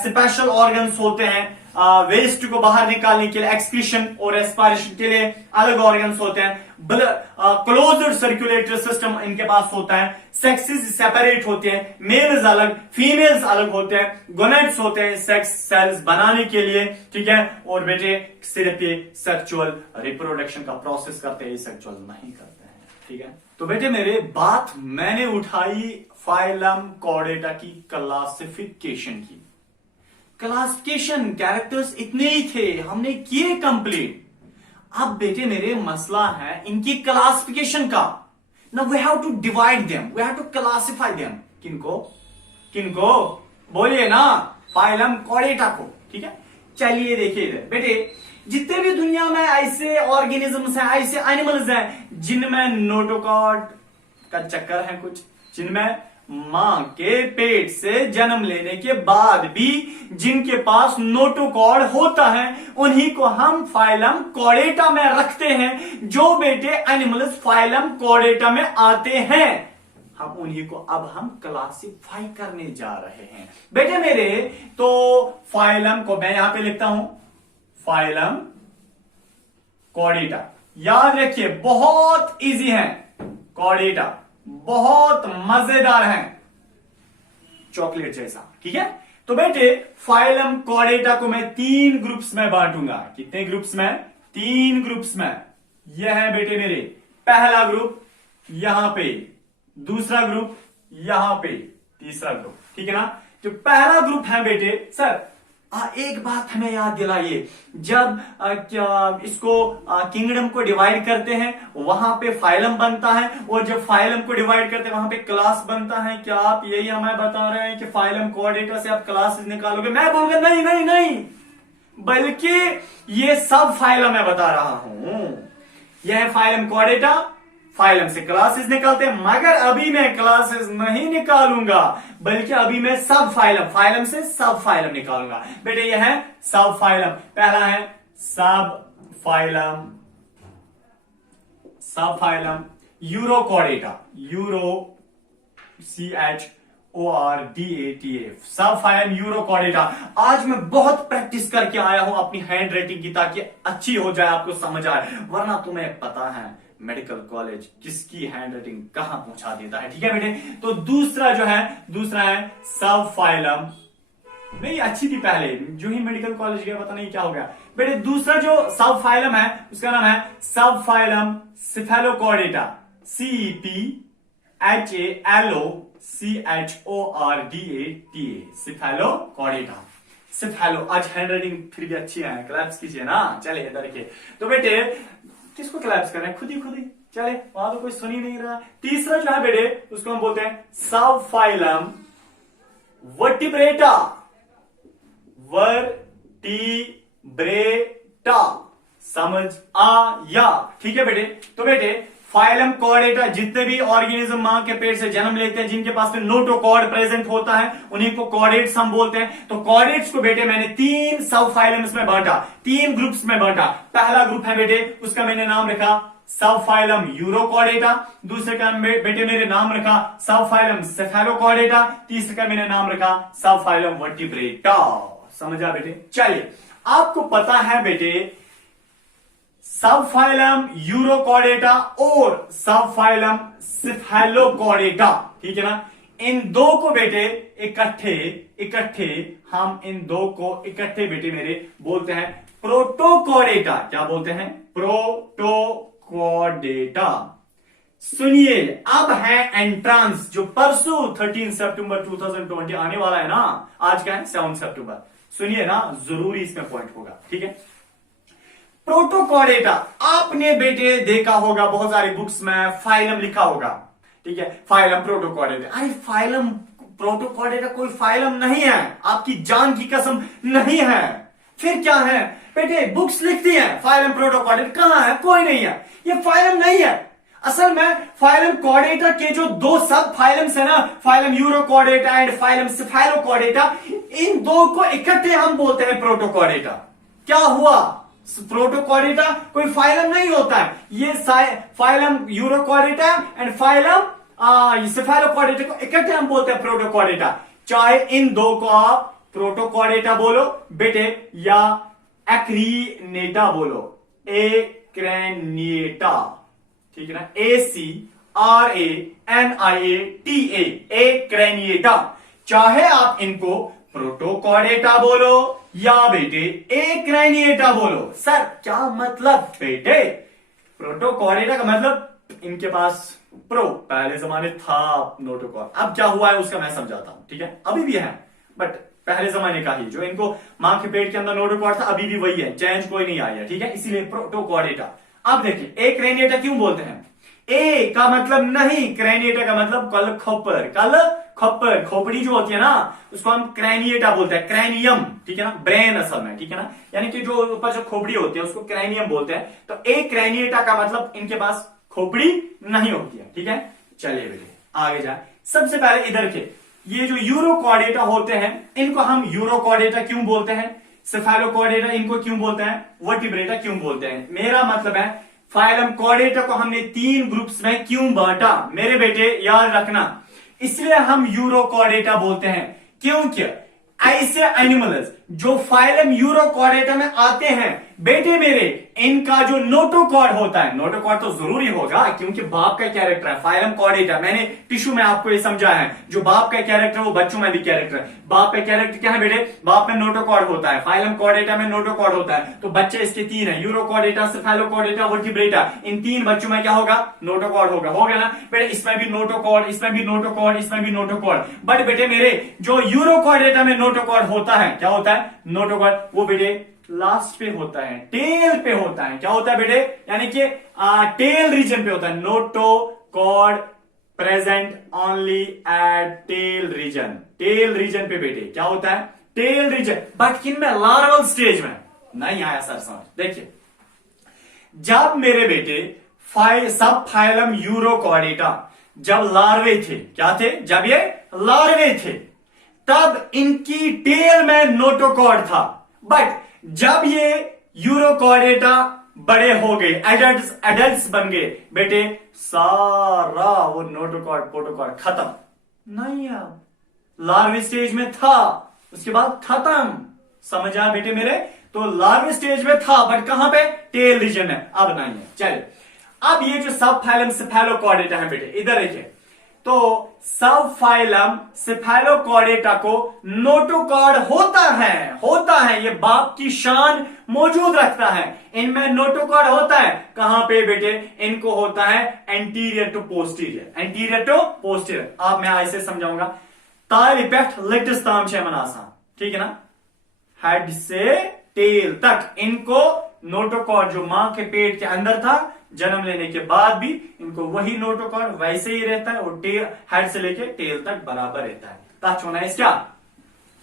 स्पेशल ऑर्गन्स होते हैं, वेस्ट को बाहर निकालने के लिए एक्सक्रीशन और रेस्पिरेशन के लिए अलग ऑर्गन्स होते हैं। क्लोज्ड सर्कुलेटरी सिस्टम इनके पास होता है, सेक्सेस सेपरेट होते हैं, मेल्स अलग फीमेल्स अलग होते हैं, गोनेड्स होते हैं सेक्स सेल्स बनाने के लिए। ठीक है, और बेटे सिर्फ ये सेक्सुअल रिप्रोडक्शन का प्रोसेस करते हैं, सेक्सुअल नहीं करते हैं। ठीक है, तो बेटे मेरे बात मैंने उठाई फाइलम कॉर्डेटा की क्लासिफिकेशन की। क्लासिफिकेशन कैरेक्टर्स इतने ही थे, हमने किए कंप्लीट। अब बेटे मेरे मसला है इनकी क्लासिफिकेशन का। Now we have to divide them, we have to classify them. किनको बोलिए ना, फाइलम कॉर्डेटा को। ठीक है, चलिए देखिए इधर बेटे, जितने भी दुनिया में ऐसे ऑर्गेनिजम्स हैं, ऐसे एनिमल्स हैं जिनमें नोटोकॉर्ड का चक्कर है, कुछ जिनमें मां के पेट से जन्म लेने के बाद भी जिनके पास नोटोकॉर्ड होता है, उन्हीं को हम फाइलम कॉर्डेटा में रखते हैं। जो बेटे एनिमल्स फाइलम कॉर्डेटा में आते हैं, हम उन्हीं को अब हम क्लासिफाई करने जा रहे हैं बेटे मेरे। तो फाइलम को मैं यहां पे लिखता हूं फाइलम कॉर्डेटा। याद रखिए बहुत इजी है, कॉर्डेटा बहुत मजेदार है, चॉकलेट जैसा। ठीक है, तो बेटे फाइलम कॉर्डेटा को मैं 3 ग्रुप्स में बांटूंगा। कितने ग्रुप्स में? 3 ग्रुप्स में। यह है बेटे मेरे पहला ग्रुप यहां पे, दूसरा ग्रुप यहां पे, तीसरा ग्रुप। ठीक है ना, जो पहला ग्रुप है बेटे, सर एक बात हमें याद दिलाइए, जब क्या इसको किंगडम को डिवाइड करते हैं वहां पे फाइलम बनता है, और जब फाइलम को डिवाइड करते हैं वहां पे क्लास बनता है। क्या आप यही हमें बता रहे हैं कि फाइलम कॉर्डेटा से आप क्लासेस निकालोगे? मैं बोलूंगा नहीं नहीं नहीं, बल्कि ये सब फाइलम मैं बता रहा हूं। यह है फाइलम कॉर्डेटा, फाइलम से क्लासेस निकालते हैं, मगर अभी मैं क्लासेस नहीं निकालूंगा, बल्कि अभी मैं सब फाइलम, फाइलम से सब फाइलम निकालूंगा। बेटे यह है सब फाइलम। पहला है सब फाइलम, सब फाइलम यूरोकॉर्डेटा, यूरो CHORDATA, सब फाइलम यूरोकॉर्डेटा। आज मैं बहुत प्रैक्टिस करके आया हूं अपनी हैंड राइटिंग की, ताकि अच्छी हो जाए, आपको समझ आए, वरना तुम्हें पता है मेडिकल कॉलेज किसकी हैंड राइटिंग कहां पहुंचा देता है। ठीक है बेटे, तो दूसरा जो है, दूसरा है सब फाइलम, नहीं अच्छी थी पहले, जो ही मेडिकल कॉलेज गया पता नहीं क्या हो गया। बेटे दूसरा जो सब फाइलम है उसका नाम है सब phylum cephalochordata, CEPHALOCHORDATA, cephalochordata, cephalo. आज हैंड राइटिंग फिर भी अच्छी है, क्लैप्स कीजिए ना। चले इधर देखिए, तो बेटे किसको क्लैप्स कर रहे हैं, खुद ही चले, वहां तो कोई सुन ही नहीं रहा। तीसरा जो है बेटे उसको हम बोलते हैं सब फाइलम वर्टिब्रेटा, वर्टिब्रेटा, समझ आया। ठीक है बेटे, तो बेटे फाइलम कॉर्डेटा, जितने भी ऑर्गेनिज्म मां के पेट से जन्म लेते हैं जिनके पास में नोटोकॉर्ड प्रेजेंट होता है, उन्हीं को कॉर्डेट्स हम बोलते हैं। तो कॉर्डेट्स को बेटे मैंने तीन सब फाइलम्स में बांटा, तीन ग्रुप्स में बांटा। पहला ग्रुप है बेटे, उसका मैंने नाम रखा सब फाइलम यूरोकॉर्डेटा, दूसरे का बेटे मेरे नाम रखा सब फाइलम सेफेलोकॉर्डेटा, तीसरे का मैंने नाम रखा सब फाइलम वर्टिब्रेटा। समझा बेटे? चलिए, आपको पता है बेटे सब फाइलम यूरोकॉर्डेटा और सब फाइलम सिफेलोकॉर्डेटा, ठीक है ना, इन दो को बेटे इकट्ठे हम इन दो को इकट्ठे बेटे मेरे बोलते हैं प्रोटोकॉर्डेटा। क्या बोलते हैं? प्रोटोकॉर्डेटा। सुनिए, अब है एंट्रांस, जो परसों 13 सितंबर 2020 आने वाला है ना, आज का है 7 सितंबर। सुनिए ना, जरूरी इसमें पॉइंट होगा, ठीक है। प्रोटोकॉर्डेटा, आपने बेटे देखा होगा बहुत सारी बुक्स में फाइलम लिखा होगा, ठीक है, फाइलम प्रोटोकॉर्डेटा। अरे फाइलम प्रोटोकॉर्डेटा कोई फाइलम नहीं है, आपकी जान की कसम नहीं है। फिर क्या है बेटे? बुक्स लिखती हैं फाइलम प्रोटोकॉर्डेटा, कहां है? कोई नहीं है, ये फाइलम नहीं है। असल में फाइलम कॉर्डेटा के जो दो सब फाइलम्स है ना, phylum Urochordata and phylum Cephalochordata, इन दो को इकट्ठे हम बोलते हैं प्रोटोकॉर्डेटा। क्या हुआ? प्रोटोकॉर्डेटा कोई फाइलम नहीं होता है, ये phylum Urochordata and phylum cephalochordata को इकट्ठे हम बोलते हैं प्रोटोकॉर्डेटा। चाहे इन दो को आप प्रोटोकॉर्डेटा बोलो बेटे या एक्रीनेटा बोलो, एक्रेनिएटा, ठीक है ना, ACRANIATA, एक्रेनिएटा। चाहे आप इनको प्रोटोकॉर्डेटा बोलो या बेटे एक्रेनिएटा बोलो। सर क्या मतलब बेटे? प्रोटोकॉर्डेटा का मतलब इनके पास पहले जमाने था नोटोकॉर्ड, अब क्या हुआ है उसका मैं समझाता हूं, ठीक है। अभी भी है बट पहले जमाने का ही, जो इनको मां के पेट के अंदर नोटोकॉर्ड था अभी भी वही है, चेंज कोई नहीं आया, ठीक है, इसीलिए प्रोटोकॉर्डेटा। अब देखिए एक्रेनिएटा क्यों बोलते हैं? ए का मतलब नहीं, क्रेनिएटा का मतलब कल खप्पर, खोपड़ी जो होती है ना, उसको हम क्रेनिएटा बोलते हैं, क्रैनियम, ठीक है ना, ब्रेन असल में, ठीक है ना, यानी कि जो ऊपर जो खोपड़ी होती है उसको क्रैनियम बोलते हैं। तो ए क्रेनिएटा का मतलब इनके पास खोपड़ी नहीं होती है, ठीक है। चलिए बेटे आगे जाए। सबसे पहले इधर के ये जो यूरोकॉर्डेटा होते हैं, इनको हम यूरोकॉर्डेटा क्यों बोलते हैं, सेफेलोकॉर्डेटा इनको क्यों बोलते हैं, वर्टिब्रेटा क्यों बोलते हैं? मेरा मतलब है फाइलम कॉर्डेटा को हमने तीन ग्रुप्स में क्यों बांटा, मेरे बेटे याद रखना, इसलिए हम यूरोकॉर्डेटा बोलते हैं, क्योंकि ऐसे एनिमल्स जो फाइलम यूरोकॉर्डेटा में आते हैं बेटे मेरे, इनका जो नोटोकॉर्ड होता है, नोटोकॉर्ड तो जरूरी होगा क्योंकि बाप का कैरेक्टर है फाइलम कॉर्डेटा। मैंने टिश्यू में आपको ये समझाया है, जो बाप का कैरेक्टर वो बच्चों में भी कैरेक्टर है। बाप का कैरेक्टर क्या है बेटे? बाप में नोटोकॉर्ड होता है, फाइलम कॉर्डेटा में नोटोकॉर्ड होता है। तो बच्चे इसके तीन है, यूरोकॉर्डेटा, सेफेलोकॉर्डेटा, वर्टिब्रेटा। इन तीन बच्चों में क्या होगा? नोटोकॉर्ड होगा, हो गया ना बेटे? इसमें भी नोटोकॉर्ड, इसमें भी नोटोकॉर्ड, इसमें भी नोटोकॉर्ड। बट बेटे मेरे जो यूरोकॉर्डेटा में नोटोकॉर्ड होता है, क्या होता है? नोटोकॉर्ड वो बेटे लास्ट पे होता है, टेल पे होता है। क्या होता है बेटे? यानी कि टेल रीजन पे होता है। Notochord present only eight tail region, tail region पे बेटे क्या होता है? Tail region. बट किन में? लार्वल स्टेज में, नहीं आया सर समझ? देखिए, जब मेरे बेटे सब फाइलम यूरोकॉर्डेटा जब लार्वे थे, क्या थे? जब ये लार्वे थे तब इनकी टेल में नोटोकॉर्ड था। बट जब ये यूरोकॉर्डेटा बड़े हो गए, एडल्ट्स बन गए बेटे, सारा वो नोटोकॉर्ड पोटोकॉर्ड खत्म। नहीं यार, लार्वे स्टेज में था, उसके बाद खत्म। समझ आया बेटे मेरे? तो लार्वे स्टेज में था बट कहां पे? टेल रीजन है, अब नहीं है। चलिए, अब ये जो सब फाइलम सेफेलोकॉर्डेटा है बेटे, इधर देखिए, तो सब फाइलम सेफेलोकॉर्डेटा को नोटोकॉर्ड होता है, ये बाप की शान मौजूद रखता है। इनमें नोटोकॉर्ड होता है, कहां पे बेटे? इनको होता है एंटीरियर टू पोस्टीरियर। अब मैं ऐसे समझाऊंगा, ताली पेट लेटेस्ट ताम छे मनासा, ठीक है ना? हेड से टेल तक इनको नोटोकॉर्ड जो मां के पेट के अंदर था, जन्म लेने के बाद भी इनको वही नोटोकॉर्ड वैसे ही रहता है और टेल हेड से लेके टेल तक बराबर रहता है। ताचोनाइज क्या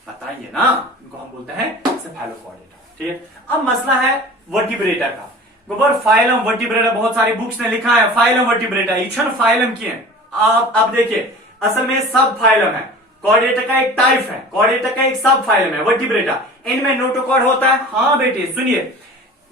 बताइए ना, इनको हम बोलते हैं सेफेलोकॉर्डेटा, ठीक है? अब मसला है वर्टिब्रेटा का। गोबर फाइलम वर्टिब्रेटा बहुत सारी बुक्स ने लिखा है फाइलम वर्टिब्रेटा, इच्छन फाइलम की है। आप अब देखिए, असल में सब फाइलम है, कॉर्डेटा का एक टाइप है, कॉर्डेटा का एक सब फाइलम है वर्टिब्रेटा। इनमें नोटोकॉर्ड होता है। हाँ बेटे सुनिए,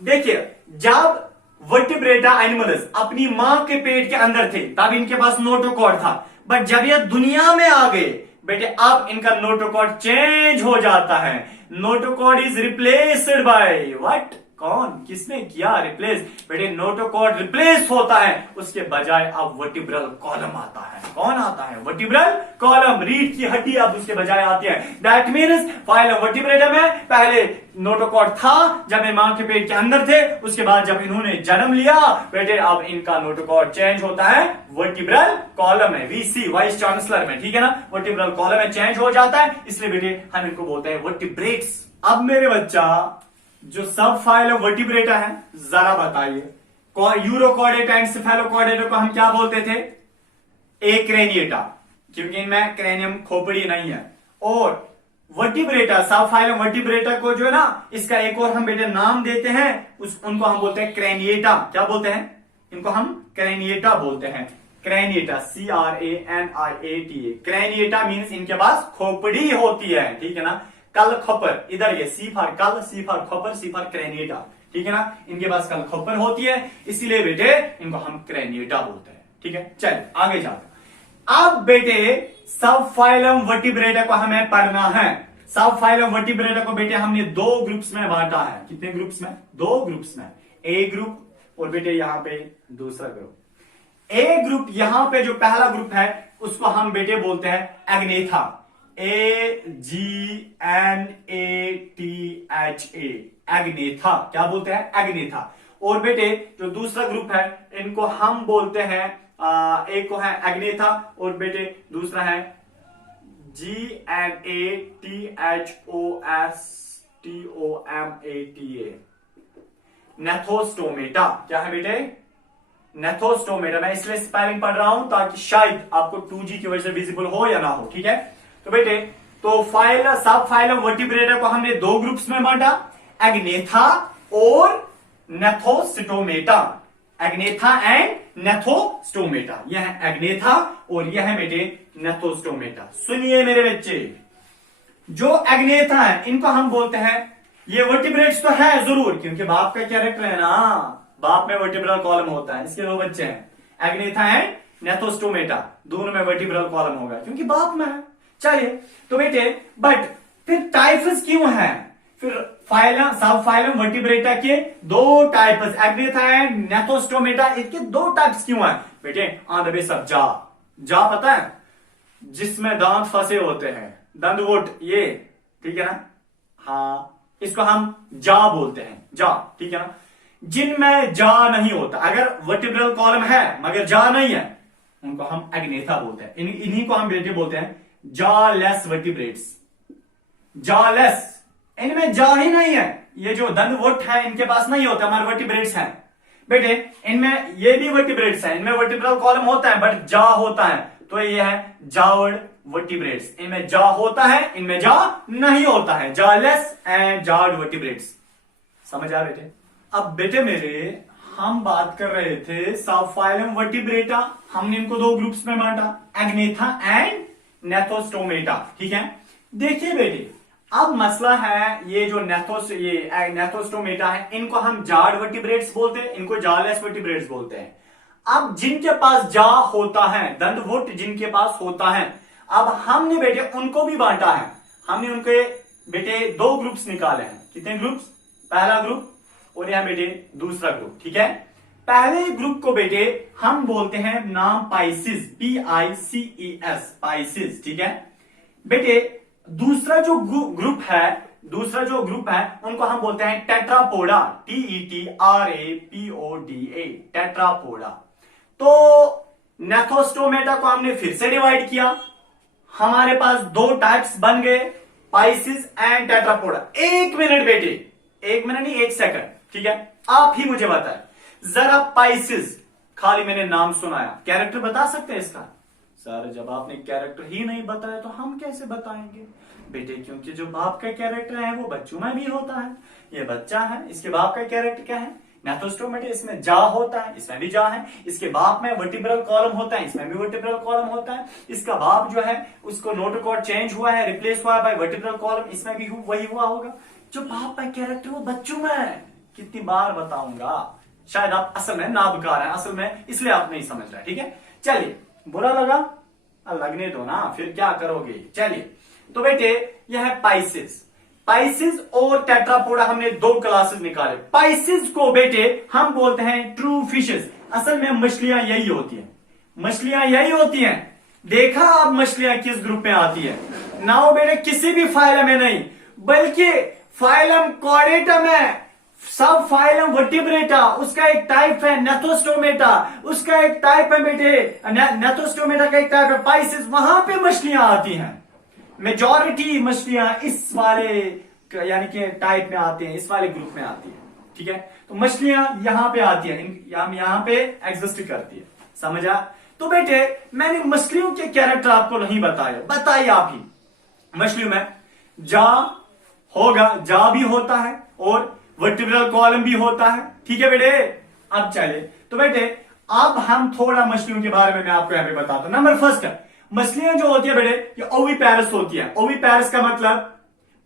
देखिए, जब वर्टिब्रेटा एनिमल्स अपनी मां के पेट के अंदर थे तब इनके पास नोटोकॉर्ड था। बट जब ये दुनिया में आ गए बेटे, अब इनका नोटोकॉर्ड चेंज हो जाता है। Notochord is replaced by what? कौन, किसने किया रिप्लेस? बेटे नोटोकॉर्ड रिप्लेस होता है, उसके बजाय अब वर्टिब्रल कॉलम आता है। कौन आता है? वर्टिब्रल कॉलम, रीढ़ की हड्डी अब उसके बजाय आती है। दैट मीन्स फाइलम वर्टिब्रेटा में पहले नोटोकॉर्ड था जब ये मां के पेट के अंदर थे, उसके बाद जब इन्होंने जन्म लिया बेटे, अब इनका नोटोकॉर्ड चेंज होता है, वर्टिब्रल कॉलम है, वीसी वाइस चांसलर में, ठीक है ना? वर्टिब्रल कॉलम में चेंज हो जाता है, इसलिए बेटे हम इनको बोलते हैं वर्टिब्रेट्स। अब मेरे बच्चा, जो सब फाइलम वर्टिब्रेटा है, जरा बताइए यूरोकॉर्डेटा एंड सेफेलोकॉर्डेटा को हम क्या बोलते थे? एक्रेनिएटा, क्योंकि इनमें क्रेनियम खोपड़ी नहीं है। और वर्टिब्रेटा, सब फाइलम वर्टिब्रेटा को जो है ना, इसका एक और हम बेटे नाम देते हैं, उनको हम बोलते हैं क्रेनिएटा। क्या बोलते हैं? इनको हम क्रेनिएटा बोलते हैं। क्रेनिएटा, CRANIATA, क्रेनिएटा मीन्स इनके पास खोपड़ी होती है, ठीक है ना? कल खपर, इधर ये सी फॉर कल, सी फॉर खपर, सी फॉर क्रेनिएटा, ठीक है ना? इनके पास कल खपर होती है, इसीलिए बेटे इनको हम क्रेनिएटा बोलते हैं, ठीक है? चलिए आगे जाते हैं। अब बेटे सब फाइलम वर्टिब्रेटा को हमें पढ़ना है। सब फाइलम वर्टिब्रेटा को बेटे हमने दो ग्रुप्स में बांटा है। कितने ग्रुप्स में? दो ग्रुप्स में, ए ग्रुप और बेटे यहां पे दूसरा ग्रुप। ए ग्रुप, यहां पे जो पहला ग्रुप है उसको हम बेटे बोलते हैं एग्नेथा, AGNATHA, एग्नेथा। क्या बोलते हैं? एग्नेथा। और बेटे जो दूसरा ग्रुप है इनको हम बोलते हैं, एक को है एग्नेथा और बेटे दूसरा है GNATHOSTOMATA, नेथोस्टोमेटा। क्या है बेटे? नेथोस्टोमेटा। मैं इसलिए स्पेलिंग पढ़ रहा हूं ताकि शायद आपको 2G की वजह से विजिबल हो या ना हो, ठीक है? तो बेटे, तो सब फाइलम वर्टिब्रेटा को हमने दो ग्रुप्स में बांटा, एग्नेथा और नेथोस्टोमेटा। एग्नेथा एंड नेथोस्टोमेटा, यह है एग्नेथा और यह है बेटे नेथोस्टोमेटा। सुनिए मेरे बच्चे, जो एग्नेथा है इनको हम बोलते हैं, ये वर्टिब्रेट्स तो है जरूर, क्योंकि बाप का कैरेक्टर है ना, बाप में वर्टिब्रल कॉलम होता है, इसके दो बच्चे हैं, एग्नेथा एंड नेथोस्टोमेटा, दोनों में वर्टिब्रल कॉलम होगा क्योंकि बाप में है। चलिए, तो बेटे बट फिर टाइप्स क्यों है? फिर फाइलम, सब फाइलम वर्टिब्रेटा के दो टाइप्स, एग्नेथा एंड नेथोस्टोमेटा, इसके दो टाइप्स क्यों है बेटे? ऑन द बेस ऑफ जा पता है, जिसमें दांत फंसे होते हैं, दंडवुट, ये, ठीक है ना? हाँ, इसको हम जा बोलते हैं, जा, ठीक है ना? जिनमें जा नहीं होता, अगर वर्टिब्रल कॉलम है मगर जा नहीं है, उनको हम एग्नेथा बोलते हैं। इन्हीं को हम बेटे बोलते हैं जॉलेस वर्टिब्रेट्स। जॉलेस, इनमें जा ही नहीं है, ये जो दंडवुट है इनके पास नहीं होता, हमारे वर्टिब्रेट्स हैं बेटे। इनमें ये भी वर्टिब्रेट्स हैं, इनमें वर्टिब्रल कॉलम होता है बट जा होता है, तो ये है जावर्ड वर्टिब्रेट्स। इनमें जा होता है, इनमें जा नहीं होता है, जॉलेस एंड जावर्ड वर्टिब्रेट्स। समझ आया बेटे? अब बेटे मेरे हम बात कर रहे थे सबफाइलम वर्टिब्रेटा, हमने इनको दो ग्रुप्स में बांटा, एग्नेथा एंड नेथोस्टोमेटा, ठीक है। देखिए बेटे अब मसला है ये जो नेथोस्टोमेटा है, इनको हम जार्ड वर्टिब्रेट्स बोलते हैं, इनको जालेस वर्टिब्रेट्स बोलते हैं। अब जिनके पास जा होता है, दंडवुट जिनके पास होता है, अब हमने बेटे उनको भी बांटा है। हमने उनके बेटे दो ग्रुप्स निकाले हैं। कितने ग्रुप्स? पहला ग्रुप और यहां बेटे दूसरा ग्रुप, ठीक है। पहले ग्रुप को बेटे हम बोलते हैं नाम पाइसिस, PICES, पाइसिस, ठीक है बेटे। दूसरा जो ग्रुप है उनको हम बोलते हैं टेट्रापोडा, TETRAPODA, टेट्रापोडा। तो नेथोस्टोमेटा को हमने फिर से डिवाइड किया, हमारे पास दो टाइप्स बन गए, पाइसिस एंड टेट्रापोडा। एक मिनट बेटे, एक मिनट नहीं, एक सेकंड, ठीक है। आप ही मुझे बताएं जरा, पाइसिस खाली मैंने नाम सुनाया, कैरेक्टर बता सकते हैं इसका? सर जब आपने कैरेक्टर ही नहीं बताया तो हम कैसे बताएंगे बेटे? क्योंकि जो बाप का कैरेक्टर है वो बच्चों में भी होता है। ये बच्चा है, इसके बाप का कैरेक्टर क्या है? नेथोस्टोमेटा, इसमें जा होता है, इसमें भी जा है। इसके बाप में वर्टिब्रल कॉलम होता है, इसमें भी वर्टिब्रल कॉलम होता है। इसका बाप जो है उसको नोटोकॉर्ड चेंज हुआ है, रिप्लेस हुआ है बाय वर्टिब्रल कॉलम, इसमें भी वही हुआ होगा। जो बाप का कैरेक्टर वो बच्चों में है। कितनी बार बताऊंगा, शायद आप असल में नाबकार हैं, असल में इसलिए आप नहीं समझ रहे, ठीक है। चलिए, बुरा लगा? लगने दो ना, फिर क्या करोगे। चलिए तो बेटे यह है पाइसिस और टेट्रापोडा, हमने दो क्लासेस निकाले। पाइसिस को बेटे हम बोलते हैं ट्रू फिशेस। असल में मछलियां यही होती हैं, देखा आप मछलियां किस ग्रुप में आती है? नाउ बेटे किसी भी फाइलम में नहीं, बल्कि फाइलम कॉर्डेटा में, सब फाइलम वर्टिब्रेटा, उसका एक टाइप है नेथोस्टोमेटा, उसका एक टाइप है बेटे, नेथोस्टोमेटा का एक टाइप है पाइसिस, वहां पे मछलियां आती हैं। मेजॉरिटी मछलियां इस वाले यानी कि टाइप में आती हैं, इस वाले ग्रुप में आती है, ठीक है। तो मछलियां यहां पे आती है, यहां पे एग्जिस्ट करती है, समझा? तो बेटे मैंने मछलियों के कैरेक्टर आपको नहीं बताए, बताइए आप ही। मछलियों में जा होगा, जा भी होता है और वर्टिब्रल कॉलम भी होता है, ठीक है बेटे। अब चले तो बेटे अब हम थोड़ा मछलियों के बारे में मैं आपको यहां पे बताता हूं। नंबर फर्स्ट, मछलियां जो होती है बेटे ये ओविपेरस होती है। ओविपेरस का मतलब,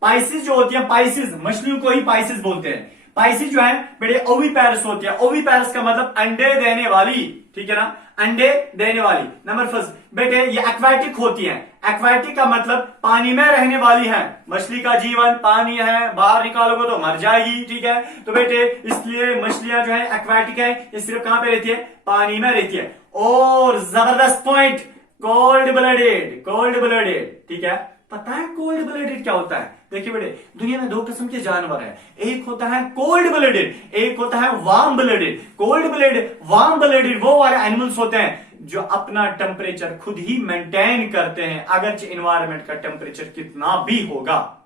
पाइसिस जो होती है, पाइसिस मछलियों को ही पाइसिस बोलते हैं। पाइसिस जो है बेटे ओविपेरस होती है। ओविपेरस का मतलब अंडे देने वाली, ठीक है ना, अंडे देने वाली। नंबर फर्स्ट बेटे ये एक्वाटिक होती है। एक्वाटिक का मतलब पानी में रहने वाली है। मछली का जीवन पानी है, बाहर निकालोगे तो मर जाएगी, ठीक है। तो बेटे इसलिए मछलियां जो है एक्वाटिक है, ये सिर्फ कहां पे रहती है? पानी में रहती है। और जबरदस्त पॉइंट, कोल्ड ब्लडेड, ठीक है। पता है कोल्ड ब्लडेड क्या होता है? देखिए बेटे दुनिया में दो किस्म के जानवर हैं, एक होता है कोल्ड ब्लडेड, एक होता है warm blooded. Cold blooded, warm blooded वो वाले एनिमल्स होते हैं जो अपना टेम्परेचर खुद ही मेंटेन करते हैं, अगरचे इन्वायरमेंट का टेम्परेचर कितना भी होगा,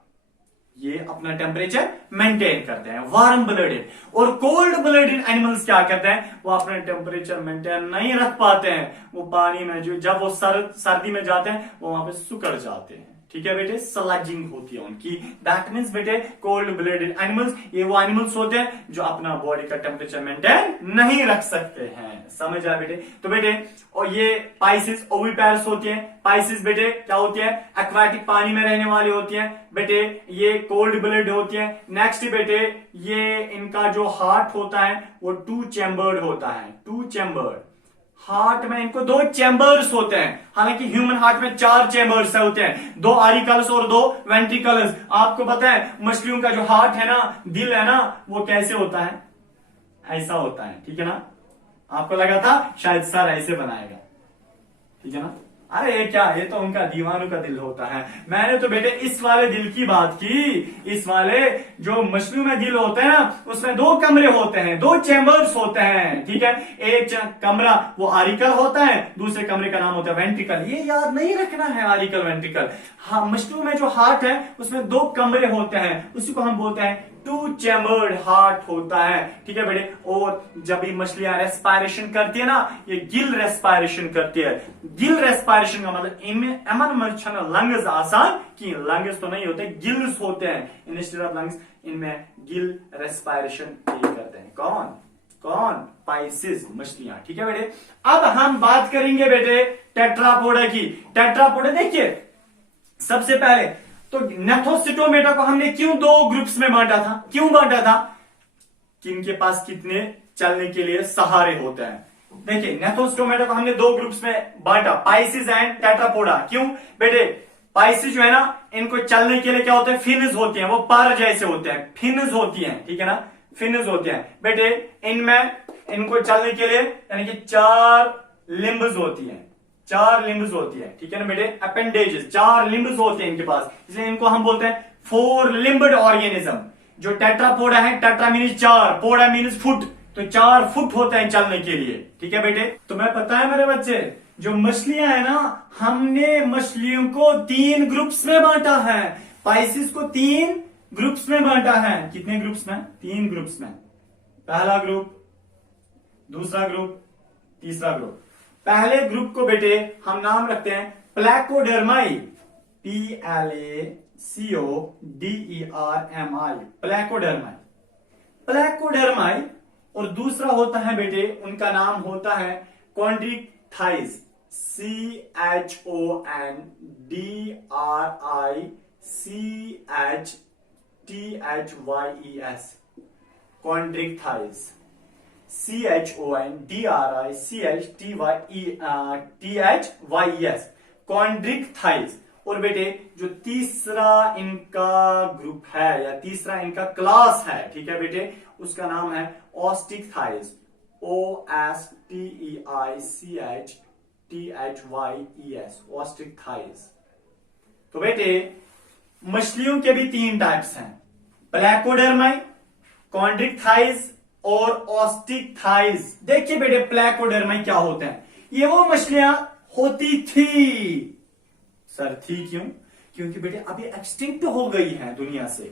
ये अपना टेम्परेचर मेंटेन करते हैं, वार्म ब्लडेड। और कोल्ड ब्लडेड एनिमल्स क्या करते हैं? वो अपना टेम्परेचर मेंटेन नहीं रख पाते हैं, वो पानी में जो जब वो सर्दी में जाते हैं वो वहां पे सुकड़ जाते हैं, ठीक है बेटे। स्लजिंग होती है उनकी। दैट मीन्स बेटे कोल्ड ब्लडेड एनिमल्स ये वो एनिमल्स होते हैं जो अपना बॉडी का टेम्परेचर मेंटेन नहीं रख सकते हैं, समझ आया बेटे। तो बेटे और ये पाइसिस ओविपेरस होती है। पाइसिस बेटे क्या होती है? एक्वाटिक, पानी में रहने वाली होती है बेटे। ये कोल्ड ब्लडेड होती है। नेक्स्ट बेटे ये इनका जो हार्ट होता है वो 2 चैम्बर्ड होता है, 2 चैम्बर्ड। हार्ट में इनको 2 चैम्बर्स होते हैं, हालांकि ह्यूमन हार्ट में 4 चैम्बर्स होते हैं, 2 आरिकल्स और 2 वेंट्रिकल्स। आपको पता है मछलियों का जो हार्ट है ना, दिल है ना, वो कैसे होता है? ऐसा होता है, ठीक है ना। आपको लगा था शायद सर ऐसे बनाएगा, ठीक है ना। अरे ये क्या, ये तो उनका दीवानों का दिल होता है। मैंने तो बेटे इस वाले दिल की बात की, इस वाले जो मछलियों में दिल होते हैं ना, उसमें 2 कमरे होते हैं, 2 चैम्बर्स होते हैं, ठीक है। एक कमरा वो आरिकल होता है, दूसरे कमरे का नाम होता है वेंट्रिकल। ये याद नहीं रखना है, आरिकल वेंट्रिकल। हाँ, मछलियों में जो हार्ट है उसमें 2 कमरे होते हैं, उसी को हम बोलते हैं 2 चैम्बर्ड हार्ट होता है, ठीक है बेटे। और जब ये मछलियां रेस्पायरेशन करती है ना, ये गिल रेस्पायरेशन करती है। गिल रेस्पायरेशन रेस्पायरेशन का मतलब इनमें अमन मच्छन लंग्स आसान की लंग्स तो नहीं होते, गिल्स होते हैं इंस्टेड ऑफ लंग्स। इनमें गिल रेस्पायरेशन करते हैं। कौन कौन? पाइसेस, मछलियां। ठीक है बेटे, अब हम बात करेंगे बेटे टेट्रापोडा की। टेट्रापोडा देखिए, सबसे पहले तो नेथोसिटोमेटा को हमने क्यों दो ग्रुप्स में बांटा था? क्यों बांटा था? कि इनके पास कितने चलने के लिए सहारे होते हैं। देखिए नेथोस्टोमेटा को हमने दो ग्रुप्स में बांटा, पाइसिस एंड टेट्रापोडा। क्यों बेटे? पाइसिस जो है ना, इनको चलने के लिए क्या होते हैं? फिन्स होती हैं, वो पर जैसे होते हैं, फिन्स होती हैं। ठीक है ना, फिन्स होते हैं बेटे। इनमें इनको चलने के लिए यानी कि 4 लिम्ब्स होती हैं, 4 लिम्ब्स होती है। ठीक है ना बेटे, अपेंडेजेस, 4 लिम्ब्स होते हैं इनके पास, इसलिए इनको हम बोलते हैं 4 लिम्ब्ड ऑर्गेनिज्म। जो टेट्रापोडा है, टेट्रा मीन्स 4, पोडा मीन्स फुट, तो 4 फुट होते हैं चलने के लिए। ठीक है बेटे, तुम्हें पता है मेरे बच्चे, जो मछलियां है ना, हमने मछलियों को 3 ग्रुप्स में बांटा है। पाइसिस को 3 ग्रुप्स में बांटा है। कितने ग्रुप्स में? 3 ग्रुप्स में। पहला ग्रुप, दूसरा ग्रुप, तीसरा ग्रुप। पहले ग्रुप को बेटे हम नाम रखते हैं प्लेकोडर्माई, PLACODERMI, प्लेकोडर्माई, प्लेकोडर्माई। और दूसरा होता है बेटे, उनका नाम होता है कॉन्ड्रिक्थाइज, CHONDRICHTHYES, कॉन्ड्रिक्थाइज, CHONDRICHTHYES, कॉन्ड्रिक्थाइज। और बेटे जो तीसरा इनका ग्रुप है या तीसरा इनका क्लास है, ठीक है बेटे, उसका नाम है ऑस्टिकथाइज, OSTEICHTHYES, ऑस्टिकथाइज। तो बेटे मछलियों के भी 3 टाइप्स हैं, प्लेकोडर्माई, कॉन्ड्रिक्थाइज और ऑस्टिकथाइज। देखिए बेटे प्लेकोडर्माई क्या होते हैं? ये वो मछलियां होती थी। सर थी क्यों? क्योंकि बेटे अभी एक्सटिंक्ट हो गई है दुनिया से।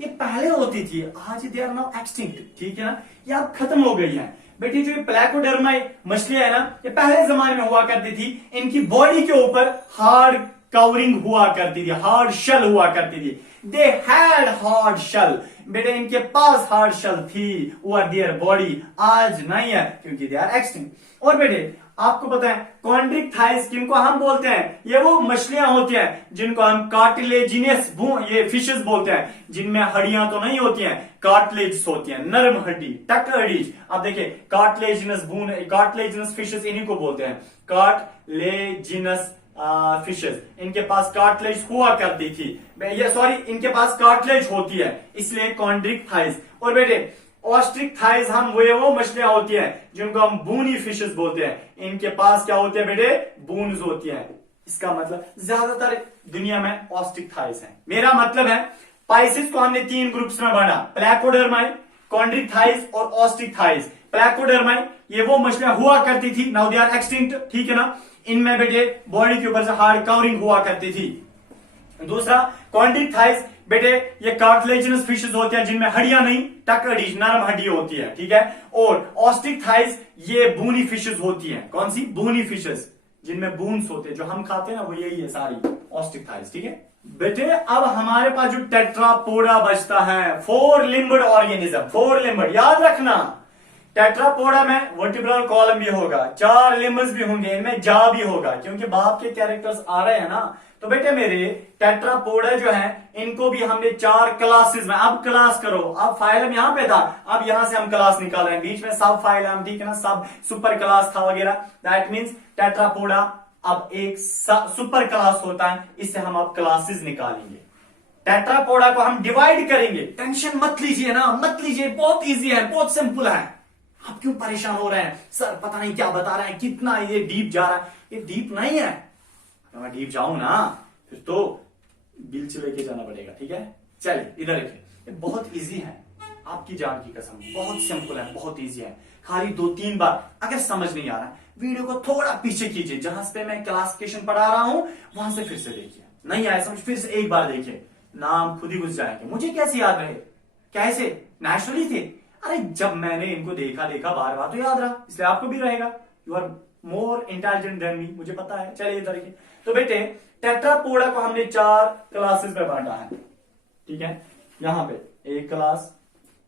ये पहले होती थी, आज दे आर नाउ एक्सटिंक्ट। ठीक है ना, ये अब खत्म हो गई है। बेटे जो ये प्लेकोडर्माई मछलियां है ना, ये पहले जमाने में हुआ करती थी। इनकी बॉडी के ऊपर हार्ड कवरिंग हुआ करती थी, हार्ड शेल हुआ करती थी। दे हैड हार्ड शेल, बेटे इनके पास हार्ड शेल थी ओवर देयर बॉडी। आज नहीं है क्योंकि दे आर एक्सटिंक्ट। और बेटे आपको पता है कॉन्ड्रिक्थाइज किनको हम बोलते हैं? ये वो मछलियां होती हैं जिनको हम कार्टिलेजिनस ये फिशेस बोलते हैं, जिनमें हड्डियां तो नहीं होती हैं, कार्टिलेज होती हैं, नरम हड्डी, टकहड्डी। अब देखिए कार्टिलेजिनस फिशेस इन्हीं को बोलते हैं, कार्टिलेजिनस फिशेस। इनके पास कार्टिलेज हुआ करती थी, ये सॉरी इनके पास कार्टिलेज होती है, इसलिए कॉन्ड्रिक्थाइज। और बेटे ऑस्ट्रिकथाइज हम वो मछलियां होती हैं जिनको हम बूनी फिशेस बोलते हैं। इनके पास क्या होते हैं बेटे? बून्स होती हैं। इसका मतलब ज्यादातर दुनिया में ऑस्ट्रिकथाइज है। मेरा मतलब है पाइसिस को हमने 3 ग्रुप्स में बांटा, प्लेकोडर्माई, कॉन्ड्रिक्थाइज और ऑस्ट्रिकथाइज। प्लेकोडर्माई ये वो मछलियां हुआ करती थी, नाउ दे आर एक्सटिंक्ट। ठीक है ना, इनमें बेटे बॉडी के ऊपर से हार्ड कवरिंग हुआ करती थी। दूसरा कॉन्ड्रिक्थाइज, बेटे ये कार्टिलेजिनस फिशेस होते हैं जिनमें हड्डियां नहीं, टकहड्डी, नरम हड्डी होती है। ठीक है, और ऑस्ट्रिकथाइज ये बूनी फिशेस होती हैं। कौन सी? बूनी फिशेस, जिनमें बून्स होते हैं, जो हम खाते हैं ना, वो यही है सारी ऑस्ट्रिकथाइज। ठीक है बेटे, अब हमारे पास जो टेट्रापोडा बचता है, 4 लिम्बड ऑर्गेनिज्म, 4 लिम्बड, याद रखना टेट्रापोडा में वर्टिब्रल कॉलम भी होगा, 4 लिम्ब्स भी होंगे, इनमें जा भी होगा, क्योंकि बाप के कैरेक्टर्स आ रहे हैं ना। तो बेटे मेरे टेट्रापोडा जो है, इनको भी हमने 4 क्लासेस में, अब क्लास करो, अब फाइलम यहां पे था, अब यहां से हम क्लास निकाल रहे हैं, बीच में सब फाइलम, ठीक है ना, सब सुपर क्लास था वगैरह। दैट मीन्स टेट्रापोडा अब एक सुपर क्लास होता है, इससे हम अब क्लासेस निकालेंगे। टेट्रापोडा को हम डिवाइड करेंगे, टेंशन मत लीजिए ना, मत लीजिए, बहुत इजी है, बहुत सिंपल है। आप क्यों परेशान हो रहे हैं? सर पता नहीं क्या बता रहे हैं, कितना ये डीप जा रहा है। ये डीप नहीं है, अगर मैं डीप जाऊं ना फिर तो बिल से लेके जाना पड़ेगा। ठीक है, चलिए इधर देखिए, ये बहुत इजी है, आपकी जान की कसम, बहुत सिंपल है, बहुत इजी है। खाली 2-3 बार अगर समझ नहीं आ रहा है, वीडियो को थोड़ा पीछे कीजिए, जहां पे मैं क्लासिफिकेशन पढ़ा रहा हूं वहां से फिर से देखिए। नहीं आया समझ, फिर से एक बार देखिए, नाम खुद ही घुस जाएंगे। मुझे कैसे याद रहे? कैसे? नेचुरली थे। अरे जब मैंने इनको देखा बार बार तो याद रहा, इसलिए आपको भी रहेगा। You are more intelligent than me, मुझे पता है। चलिए इधर देखिए, तो बेटे टेट्रापोडा को हमने 4 क्लासेस में बांटा है, ठीक है। यहाँ पे एक क्लास,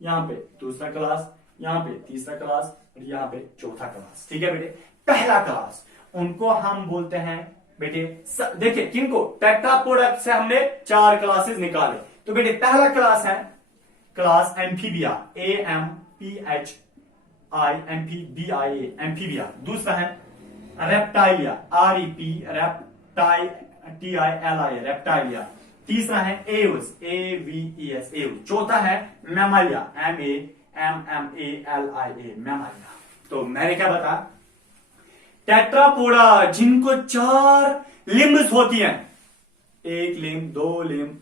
यहाँ पे दूसरा क्लास, यहाँ पे तीसरा क्लास और यहाँ पे चौथा क्लास, ठीक है बेटे। पहला क्लास उनको हम बोलते हैं बेटे, देखिए किनको, टेट्रापोडा से हमने 4 क्लासेस निकाले, तो बेटे पहला क्लास है क्लास एम्फीबिया, AMPHIMPBIA, एम्फीबिया। दूसरा है रेप्टाइलिया, REPTILIA, रेप्टाइलिया। तीसरा है एव्स, AVES, एव्स। चौथा है मैमालिया, MAMMALIA, मैमालिया। तो मैंने क्या बताया, टेट्रापोडा जिनको 4 लिम्ब्स होती हैं, 1 लिम्ब, 2 लिम्ब,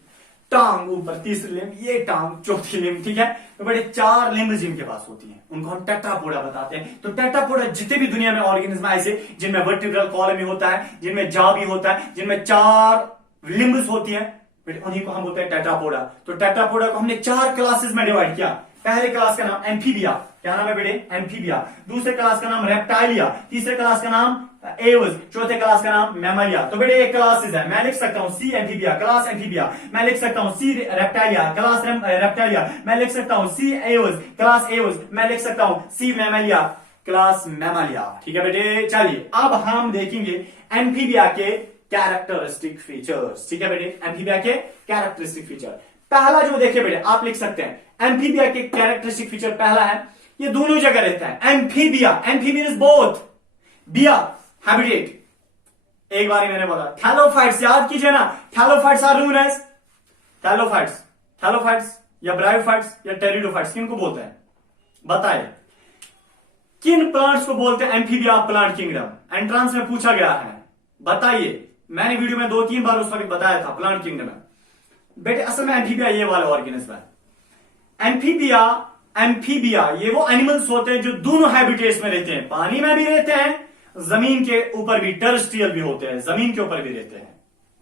टांग ऊपर, तीसरी लिम्ब, ये टांग, चौथी लिम्ब, ठीक है। तो बड़े 4 लिम्ब जिनके पास होती हैं उनको हम टेट्रापोडा बताते हैं। तो टेट्रापोडा जितने भी दुनिया में ऑर्गेनिज्म ऐसे जिनमें वर्टिब्रल कॉलम होता है, जिनमें जा भी होता है, जिनमें 4 लिम्ब्स होती हैं, उन्हीं को हम बोलते हैं टेट्रापोडा। तो टेट्रापोडा को हमने 4 क्लासेस में डिवाइड किया। पहले क्लास का नाम एम्फीबिया, क्या नाम है बेटे, एम्फीबिया। दूसरे क्लास का नाम रेप्टाइलिया, तीसरे क्लास का नाम एव्स, चौथे क्लास का नाम मैमालिया। तो बेटे एक क्लासेस है, मैं लिख सकता हूं सी एम्फीबिया, क्लास एम्फीबिया। मैं लिख सकता हूं सी रेप्टाइलिया, क्लास रेप्टाइलिया। मैं लिख सकता हूं सी एव्स, क्लास एव्स। मैं लिख सकता हूं सी मैमालिया, क्लास मैमालिया, ठीक है बेटे। चलिए अब हम देखेंगे एम्फीबिया के कैरेक्टरिस्टिक फीचर्स, ठीक है बेटे, एम्फीबिया के कैरेक्टरिस्टिक फीचर। पहला जो देखिए बेटे, आप लिख सकते हैं एम्फीबिया के कैरेक्टरिस्टिक फीचर, पहला है ये दोनों जगह रहता है। एम्फीबिया, एम्फीबिया इज बोथ, बिया हैबिटेट। एक बार मैंने बोला थैलोफाइट्स, याद कीजिए ना, thallophytes are known as thallophytes, thallophytes या ब्रायोफाइट्स या टेरिडोफाइट्स, किनको बोलते हैं बताइए, किन प्लांट्स को बोलते हैं एम्फीबिया प्लांट किंगडम? एंट्रांस में पूछा गया है, बताइए। मैंने वीडियो में 2-3 बार उस वक्त बताया था प्लांट किंगडम में। बेटे असल में एम्फीबिया ये वाला ऑर्गेनिज्म है। एम्फीबिया, एम्फीबिया ये वो एनिमल्स होते हैं जो दोनों हैबिटेट्स में रहते हैं, पानी में भी रहते हैं, जमीन के ऊपर भी, टेरेस्ट्रियल भी होते हैं, जमीन के ऊपर भी रहते हैं।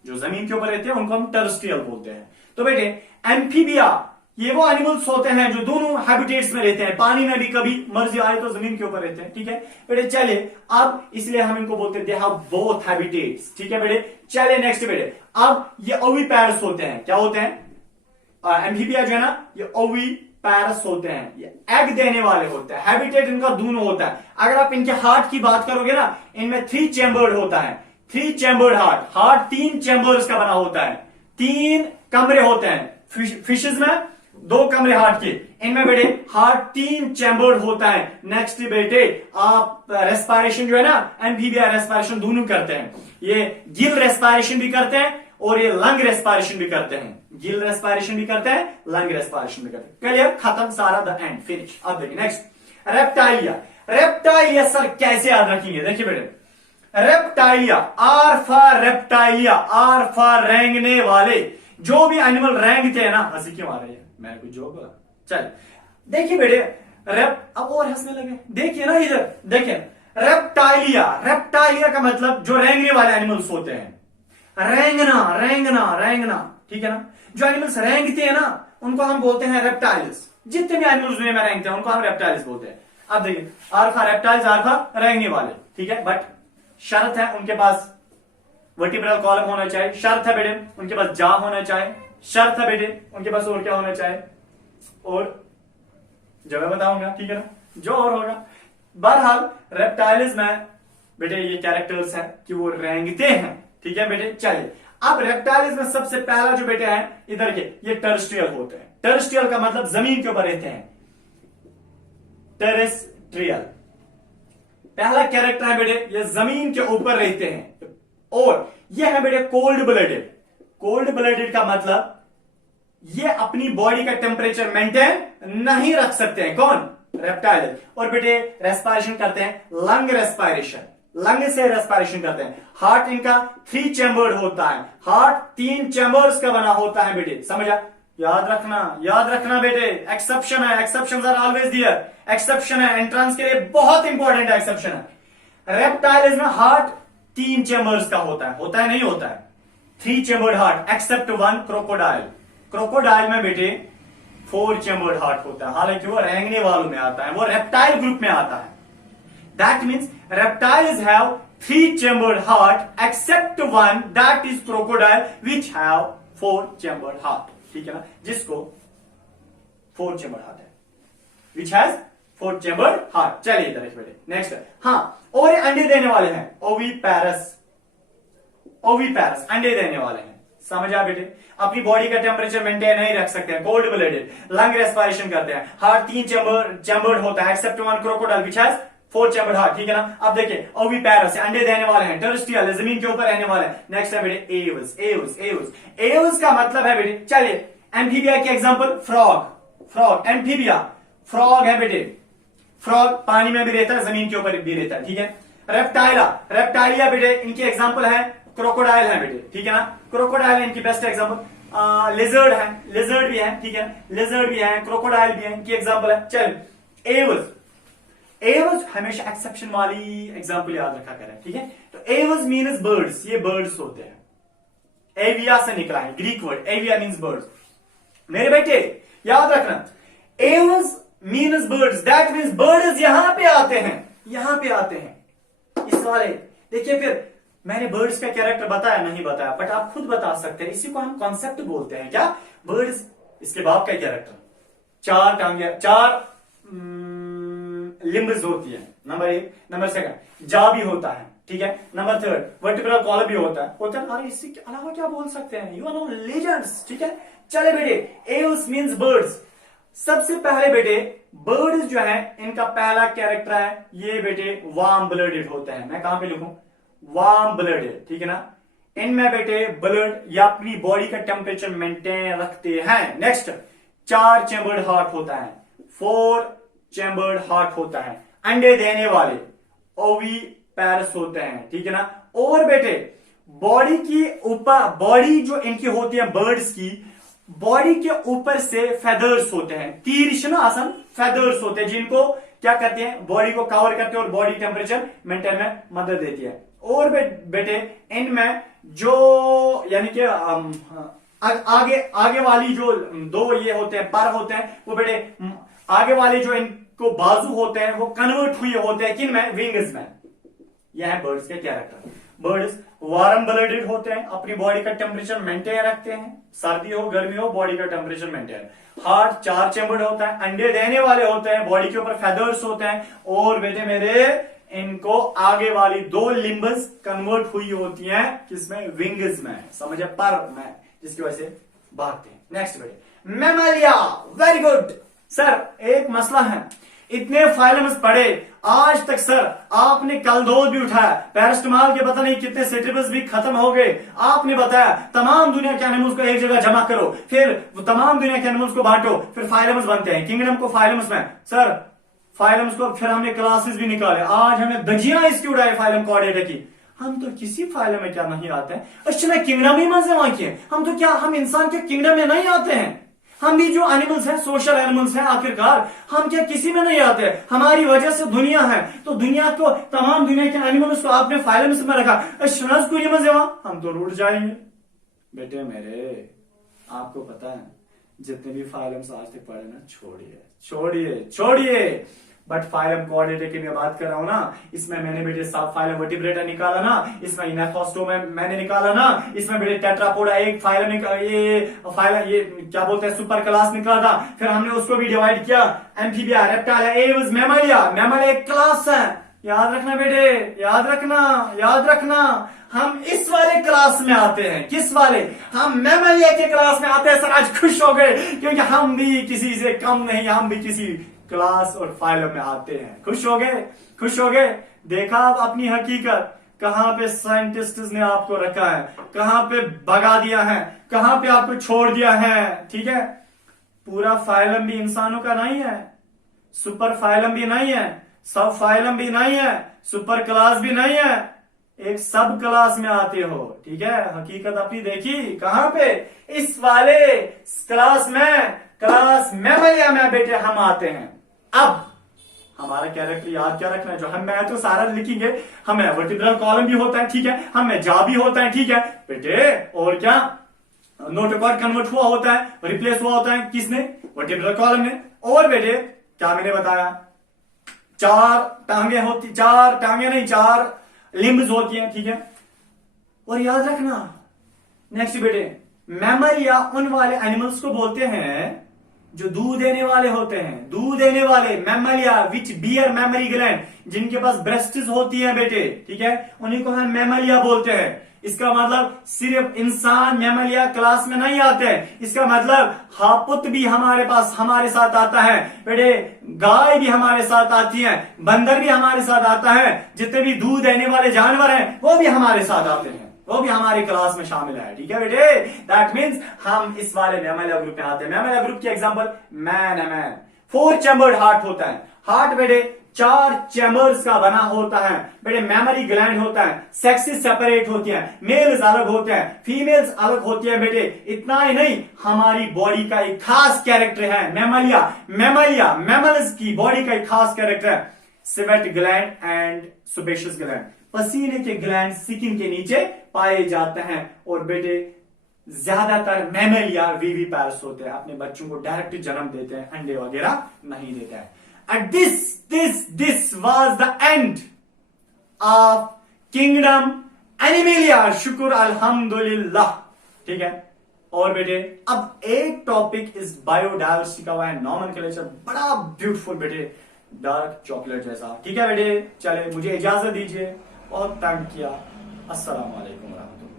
जो जमीन के ऊपर रहते हैं उनको हम टेरेस्ट्रियल बोलते हैं। तो बेटे एम्फीबिया ये वो एनिमल्स होते हैं जो दोनों हैबिटेट्स में रहते हैं, पानी में भी कभी मर्जी आए तो जमीन के ऊपर रहते हैं, ठीक है बेटे। चलिए अब इसलिए हम इनको बोलते हैं दे हैव बोथ हैबिटेट्स, ठीक है बेटे। चलिए नेक्स्ट बेटे, अब ये ओविपैरस होते हैं, क्या होते हैं एम्फीबिया जो है ना, ये ओविपैरस होते हैं, ये एग देने वाले होते हैं। हैबिटेट इनका दोनों होता है। अगर आप इनके हार्ट की बात करोगे ना, इनमें 3 चैम्बर्ड होता है, 3 चैम्बर्ड हार्ट। हार्ट 3 चैम्बर्स का बना होता है, 3 कमरे होते हैं। फिशेस में 2 कमरे हार्ट के, इनमें बेटे हार्ट 3 चैम्बर्ड होता है। नेक्स्ट बेटे आप रेस्पिरेशन जो है ना, एम्फीबिया रेस्पिरेशन दोनों करते हैं। ये गिल रेस्पिरेशन भी करते हैं और ये लंग रेस्पिरेशन भी करते हैं। गिल रेस्पिरेशन भी करते हैं, लंग रेस्पिरेशन भी करते हैं। क्लियर, खत्म सारा, द एंड, फिनिश। अब देखिए नेक्स्ट रेप्टाइलिया। रेप्टाइलिया सर कैसे याद रखेंगे, देखिए बेटे Reptilia, are for Reptilia, are for रेंगने वाले। जो भी एनिमल रेंगते हैं ना, हंसी क्यों आ रही है, मैं कुछ जोक बोला, चल देखिए बेटे अब और हंसने लगे, देखिए ना इधर देखिए रेप्टाइलिया। रेप्टाइलिया का मतलब जो रेंगने वाले एनिमल्स होते हैं, रेंगना रेंगना रेंगना, ठीक है ना। जो एनिमल्स रेंगते हैं ना उनको हम बोलते हैं रेप्टाइल्स। जितने भी एनिमल्स दुनिया में रेंगते हैं उनको हम रेप्टाइल्स बोलते हैं। अब देखिए आल्फा रेप्टाइल्स, आल्फा रेंगने वाले, ठीक है। बट शर्त है उनके पास वर्टिब्रल कॉलम होना चाहिए, शर्त है बेटे उनके पास जा होना चाहिए, शर्त है बेटे उनके पास और क्या होना चाहिए, और जो मैं बताऊंगा, ठीक है ना, जो और होगा। बहरहाल रेप्टाइल्स में बेटे ये कैरेक्टर्स हैं कि वो रेंगते हैं, ठीक है बेटे। चलिए अब रेप्टाइल्स में सबसे पहला जो बेटे है इधर के, ये टेरेस्ट्रियल होते हैं। टेरेस्ट्रियल का मतलब जमीन के ऊपर रहते हैं, टेरेस्ट्रियल। पहला कैरेक्टर है बेटे ये जमीन के ऊपर रहते हैं, और ये है बेटे कोल्ड ब्लडेड। कोल्ड ब्लडेड का मतलब ये अपनी बॉडी का टेम्परेचर मेंटेन नहीं रख सकते हैं, कौन, रेप्टाइल। और बेटे रेस्पिरेशन करते हैं लंग रेस्पिरेशन, लंग से रेस्पिरेशन करते हैं। हार्ट इनका 3 चैम्बर्ड होता है, हार्ट 3 चैम्बर्स का बना होता है बेटे, समझा, याद रखना बेटे। एक्सेप्शन है, exception are always there, exception है एंट्रेंस के लिए बहुत इंपॉर्टेंट एक्सेप्शन है। रेप्टाइल्स में हार्ट 3 चैम्बर्स का होता है नहीं होता है, 3 chambered heart except 1 crocodile. Crocodile में बेटे 4 चैम्बर्ड हार्ट होता है, हालांकि वो रेंगने वालों में आता है, वो रेप्टाइल ग्रुप में आता है। That means reptiles have 3 chambered heart except one that is crocodile which have 4 chambered heart. ठीक है ना, जिसको 4 चैम्बर्ड हार्ट है, विच हैज 4 चैम्बर्ड हार्ट। चलिए इधर बेटे नेक्स्ट। हाँ, और ये अंडे देने वाले हैं, ओवीपैरस। ओवीपैरस अंडे देने वाले हैं, समझा बेटे। अपनी बॉडी का टेम्परेचर मेंटेन नहीं रख सकते हैं, कोल्ड ब्लडेड, लंग रेस्पिरेशन करते हैं, हार्ट 3 चैम्बर्ड होता है except one crocodile which has 4 chambered heart. ठीक है ना। अब देखिए ओवीपैरस अंडे देने वाले हैं, टेरेस्ट्रियल जमीन के ऊपर रहने वाले हैं। नेक्स्ट है बेटे एवस। एवस एवस एवस का मतलब है बेटे, चलिए एम्फीबिया के example frog. Frog amphibia frog है बेटे। फ्रॉग पानी में भी रहता है, जमीन के ऊपर भी रहता है। ठीक है। रेप्टाइला, रेप्टाइलिया बेटे इनके एग्जांपल है क्रोकोडाइल है बेटे। ठीक है ना, क्रोकोडाइल है इनकी बेस्ट एग्जांपल। लिजर्ड है, लिजर्ड भी है। ठीक है, लिजर्ड भी है, क्रोकोडाइल भी है, इनकी एग्जांपल है। चलिए एवस, एवस हमेशा एक्सेप्शन वाली एग्जांपल याद रखा करें। ठीक है, तो एवस मीन्स बर्ड्स, ये बर्ड्स होते हैं। एविया से निकला है Greek word, avia means birds. मेरे बेटे याद रखना, aves means birds, that means birds यहां पे आते हैं, यहां पे आते हैं इस वाले। देखिए फिर मैंने बर्ड्स का कैरेक्टर बताया नहीं बताया, बट आप खुद बता सकते हैं। इसी को हम कॉन्सेप्ट बोलते हैं क्या, बर्ड्स। इसके बाप का कैरेक्टर, 4 टांगे, 4 लिम्ब्स होती है। नंबर 1, नंबर 2 जा भी होता है। ठीक है, नंबर 3 वर्टिब्रल कॉलम भी होता है। अरे इससे अलावा क्या बोल सकते हैं, यू आर नो लेजेंड्स। ठीक है, चले बेटे एवस मीन्स बर्ड्स। सबसे पहले बेटे बर्ड्स जो है इनका पहला कैरेक्टर है ये बेटे वार्म ब्लडेड होते हैं। मैं कहां पे लिखूं, वार्म ब्लडेड। ठीक है ना, इनमें बेटे ब्लड या अपनी बॉडी का टेम्परेचर मेंटेन रखते हैं। नेक्स्ट 4 चैम्बर्ड हार्ट होता है, 4 चैम्बर्ड हार्ट होता है। अंडे देने वाले ओवीपैरस होते हैं। ठीक है ना, और बेटे बॉडी की ऊपर, बॉडी जो इनकी होती है बर्ड्स की, बॉडी के ऊपर से फेदर्स होते हैं, तीर आसन फेदर्स होते हैं, जिनको क्या करते हैं, बॉडी को कवर करते हैं और बॉडी टेम्परेचर मेंटेन में मदद देती है। और बेटे इनमें जो यानी कि आगे आगे वाली जो 2 ये होते हैं पर होते हैं, वो बेटे आगे वाले जो इनको बाजू होते हैं वो कन्वर्ट हुए होते हैं किन में, विंग्स में। यह है बर्ड्स के कैरेक्टर। बर्ड्स वार्म ब्लडेड होते हैं, अपनी बॉडी का टेम्परेचर मेंटेन रखते हैं, सर्दी हो गर्मी हो बॉडी का टेम्परेचर मेंटेन। हार्ट 4 चैम्बर्ड होता है, अंडे देने वाले होते हैं, बॉडी के ऊपर फेदर्स होते हैं, और बेटे मेरे इनको आगे वाली 2 लिम्बस कन्वर्ट हुई होती हैं किसमें, विंग्स में, समझे, पर में, जिसकी वजह से भागते हैं। नेक्स्ट बेटे मैमालिया। वेरी गुड सर, एक मसला है, इतने फाइलम्स पढ़े आज तक सर, आपने कलदोज भी उठाया, पैरास्टामॉल के पता नहीं कितने सिट्रिपस भी खत्म हो गए, आपने बताया तमाम दुनिया के एनिमल्स को एक जगह जमा करो, फिर तमाम दुनिया के एनिमल्स को बांटो, फिर फाइलम्स बनते हैं, किंगडम को फाइलम्स में। सर फाइलम्स को फिर हमने क्लासेस भी निकाले, आज हमें दजियां इसकी उड़ाई फाइलम कोऑर्डिनेटर की। हम तो किसी फाइलम में क्या नहीं आते हैं, अच्छा किंगडम ही मजे वहां की, हम तो क्या हम इंसान के किंगडम में नहीं आते हैं। हम भी जो एनिमल्स हैं, सोशल एनिमल्स हैं, आखिरकार हम क्या किसी में नहीं आते, हमारी वजह से दुनिया है, तो दुनिया को तमाम दुनिया के एनिमल्स को आपने फाइलम्स में रखा, हम तो रूठ जाएंगे। बेटे मेरे आपको पता है जितने भी फाइलम्स आज तक पढ़े ना, छोड़िए छोड़िए छोड़िए, बट फाइलम कोऑर्डिनेटर की मैं बात कर रहा हूं ना, इसमें मैंने बेटे सब फाइलम वर्टिब्रेटा निकाला ना, इसमें इनेफोस्टो में मैंने निकाला ना, इसमें बेटे टेट्रापोडा एक फाइलम ये क्या बोलते हैं सुपर क्लास निकाला था, फिर हमने उसको भी डिवाइड किया, एम्फीबिया, रेप्टाइल, एव्स, मैमलिया। मैमल एक क्लास है, याद रखना बेटे, याद रखना, याद रखना। हम इस वाले क्लास में आते हैं, किस वाले, हम मैमलिया के क्लास में आते हैं। सर आज खुश हो गए क्योंकि हम भी किसी से कम नहीं, हम भी किसी क्लास और फाइलम में आते हैं। खुश हो गए, खुश हो गए। देखा आप अपनी हकीकत, कहां पे साइंटिस्ट ने आपको रखा है, कहां पे भगा दिया है, कहां पे आपको छोड़ दिया है। ठीक है, पूरा फाइलम भी इंसानों का नहीं है, सुपर फाइलम भी नहीं है, सब फाइलम भी नहीं है, सुपर क्लास भी नहीं है, एक सब क्लास में आते हो। ठीक है, हकीकत अपनी देखी कहां पे, इस वाले क्लास में, क्लास मैमलिया में बेटे हम आते हैं। अब हमारा कैरेक्टर याद क्या रखना है, जो हम मैं तो सारा लिखेंगे, हमें वर्टिब्रल कॉलम भी होता है, ठीक है, हमें जा भी होता है, ठीक है बेटे, और क्या नोटोकॉर्ड कन्वर्ट हुआ होता है, रिप्लेस हुआ होता है, किसने, वर्टिब्रल कॉलम ने। और बेटे क्या मैंने बताया, चार टांगे नहीं, 4 लिम्ब्स होती हैं, ठीक है। और याद रखना, नेक्स्ट बेटे, मैमल या उन वाले एनिमल्स को बोलते हैं जो दूध देने वाले होते हैं, दूध देने वाले मैमल या विच बियर मैमरी ग्लैंड, जिनके पास ब्रेस्ट्स होती हैं बेटे, ठीक है, उन्हीं को हम मैमलिया बोलते हैं। इसका मतलब सिर्फ इंसान मैमलिया क्लास में नहीं आते हैं, इसका मतलब हापुत भी हमारे पास हमारे साथ आता है बेटे, गाय भी हमारे साथ आती है, बंदर भी हमारे साथ आता है, जितने भी दूध देने वाले जानवर हैं वो भी हमारे साथ आते हैं, वो भी हमारी क्लास में शामिल है, ठीक है बेटे। दैट मीन्स हम इस वाले मैमलिया ग्रुप में आते हैं। मैमलिया ग्रुप की एग्जांपल मैन है, मैन 4 चैम्बर्ड हार्ट होता है, हार्ट बेटे 4 चैम्बर्स का बना होता है बेटे, मेमोरी ग्लैंड होता है, सेक्सेस सेपरेट होती हैं, मेल्स अलग होते हैं, फीमेल्स अलग होती है बेटे। इतना ही नहीं, हमारी बॉडी का एक खास कैरेक्टर है मैमलिया मैमल्स की बॉडी का एक खास कैरेक्टर है स्वेट ग्लैंड एंड सुबेशियस ग्लैंड, पसीने के ग्लैंड स्किन के नीचे पाए जाते हैं। और बेटे ज्यादातर मैमलिया वीवीपैरस होते हैं, अपने बच्चों को डायरेक्ट जन्म देते हैं, अंडे वगैरह नहीं देते हैं। And this was the end of Kingdom Animalia, शुक्र अल्हम्दुलिल्लाह, ठीक है। और बेटे अब एक टॉपिक इस बायोडायवर्सिटी का हुआ है नॉमेनक्लेचर, बड़ा ब्यूटीफुल बेटे, डार्क चॉकलेट जैसा, ठीक है बेटे। चले मुझे इजाजत दीजिए, बहुत तंग किया, अस्सलाम वालेकुम रहमतुल्लाह।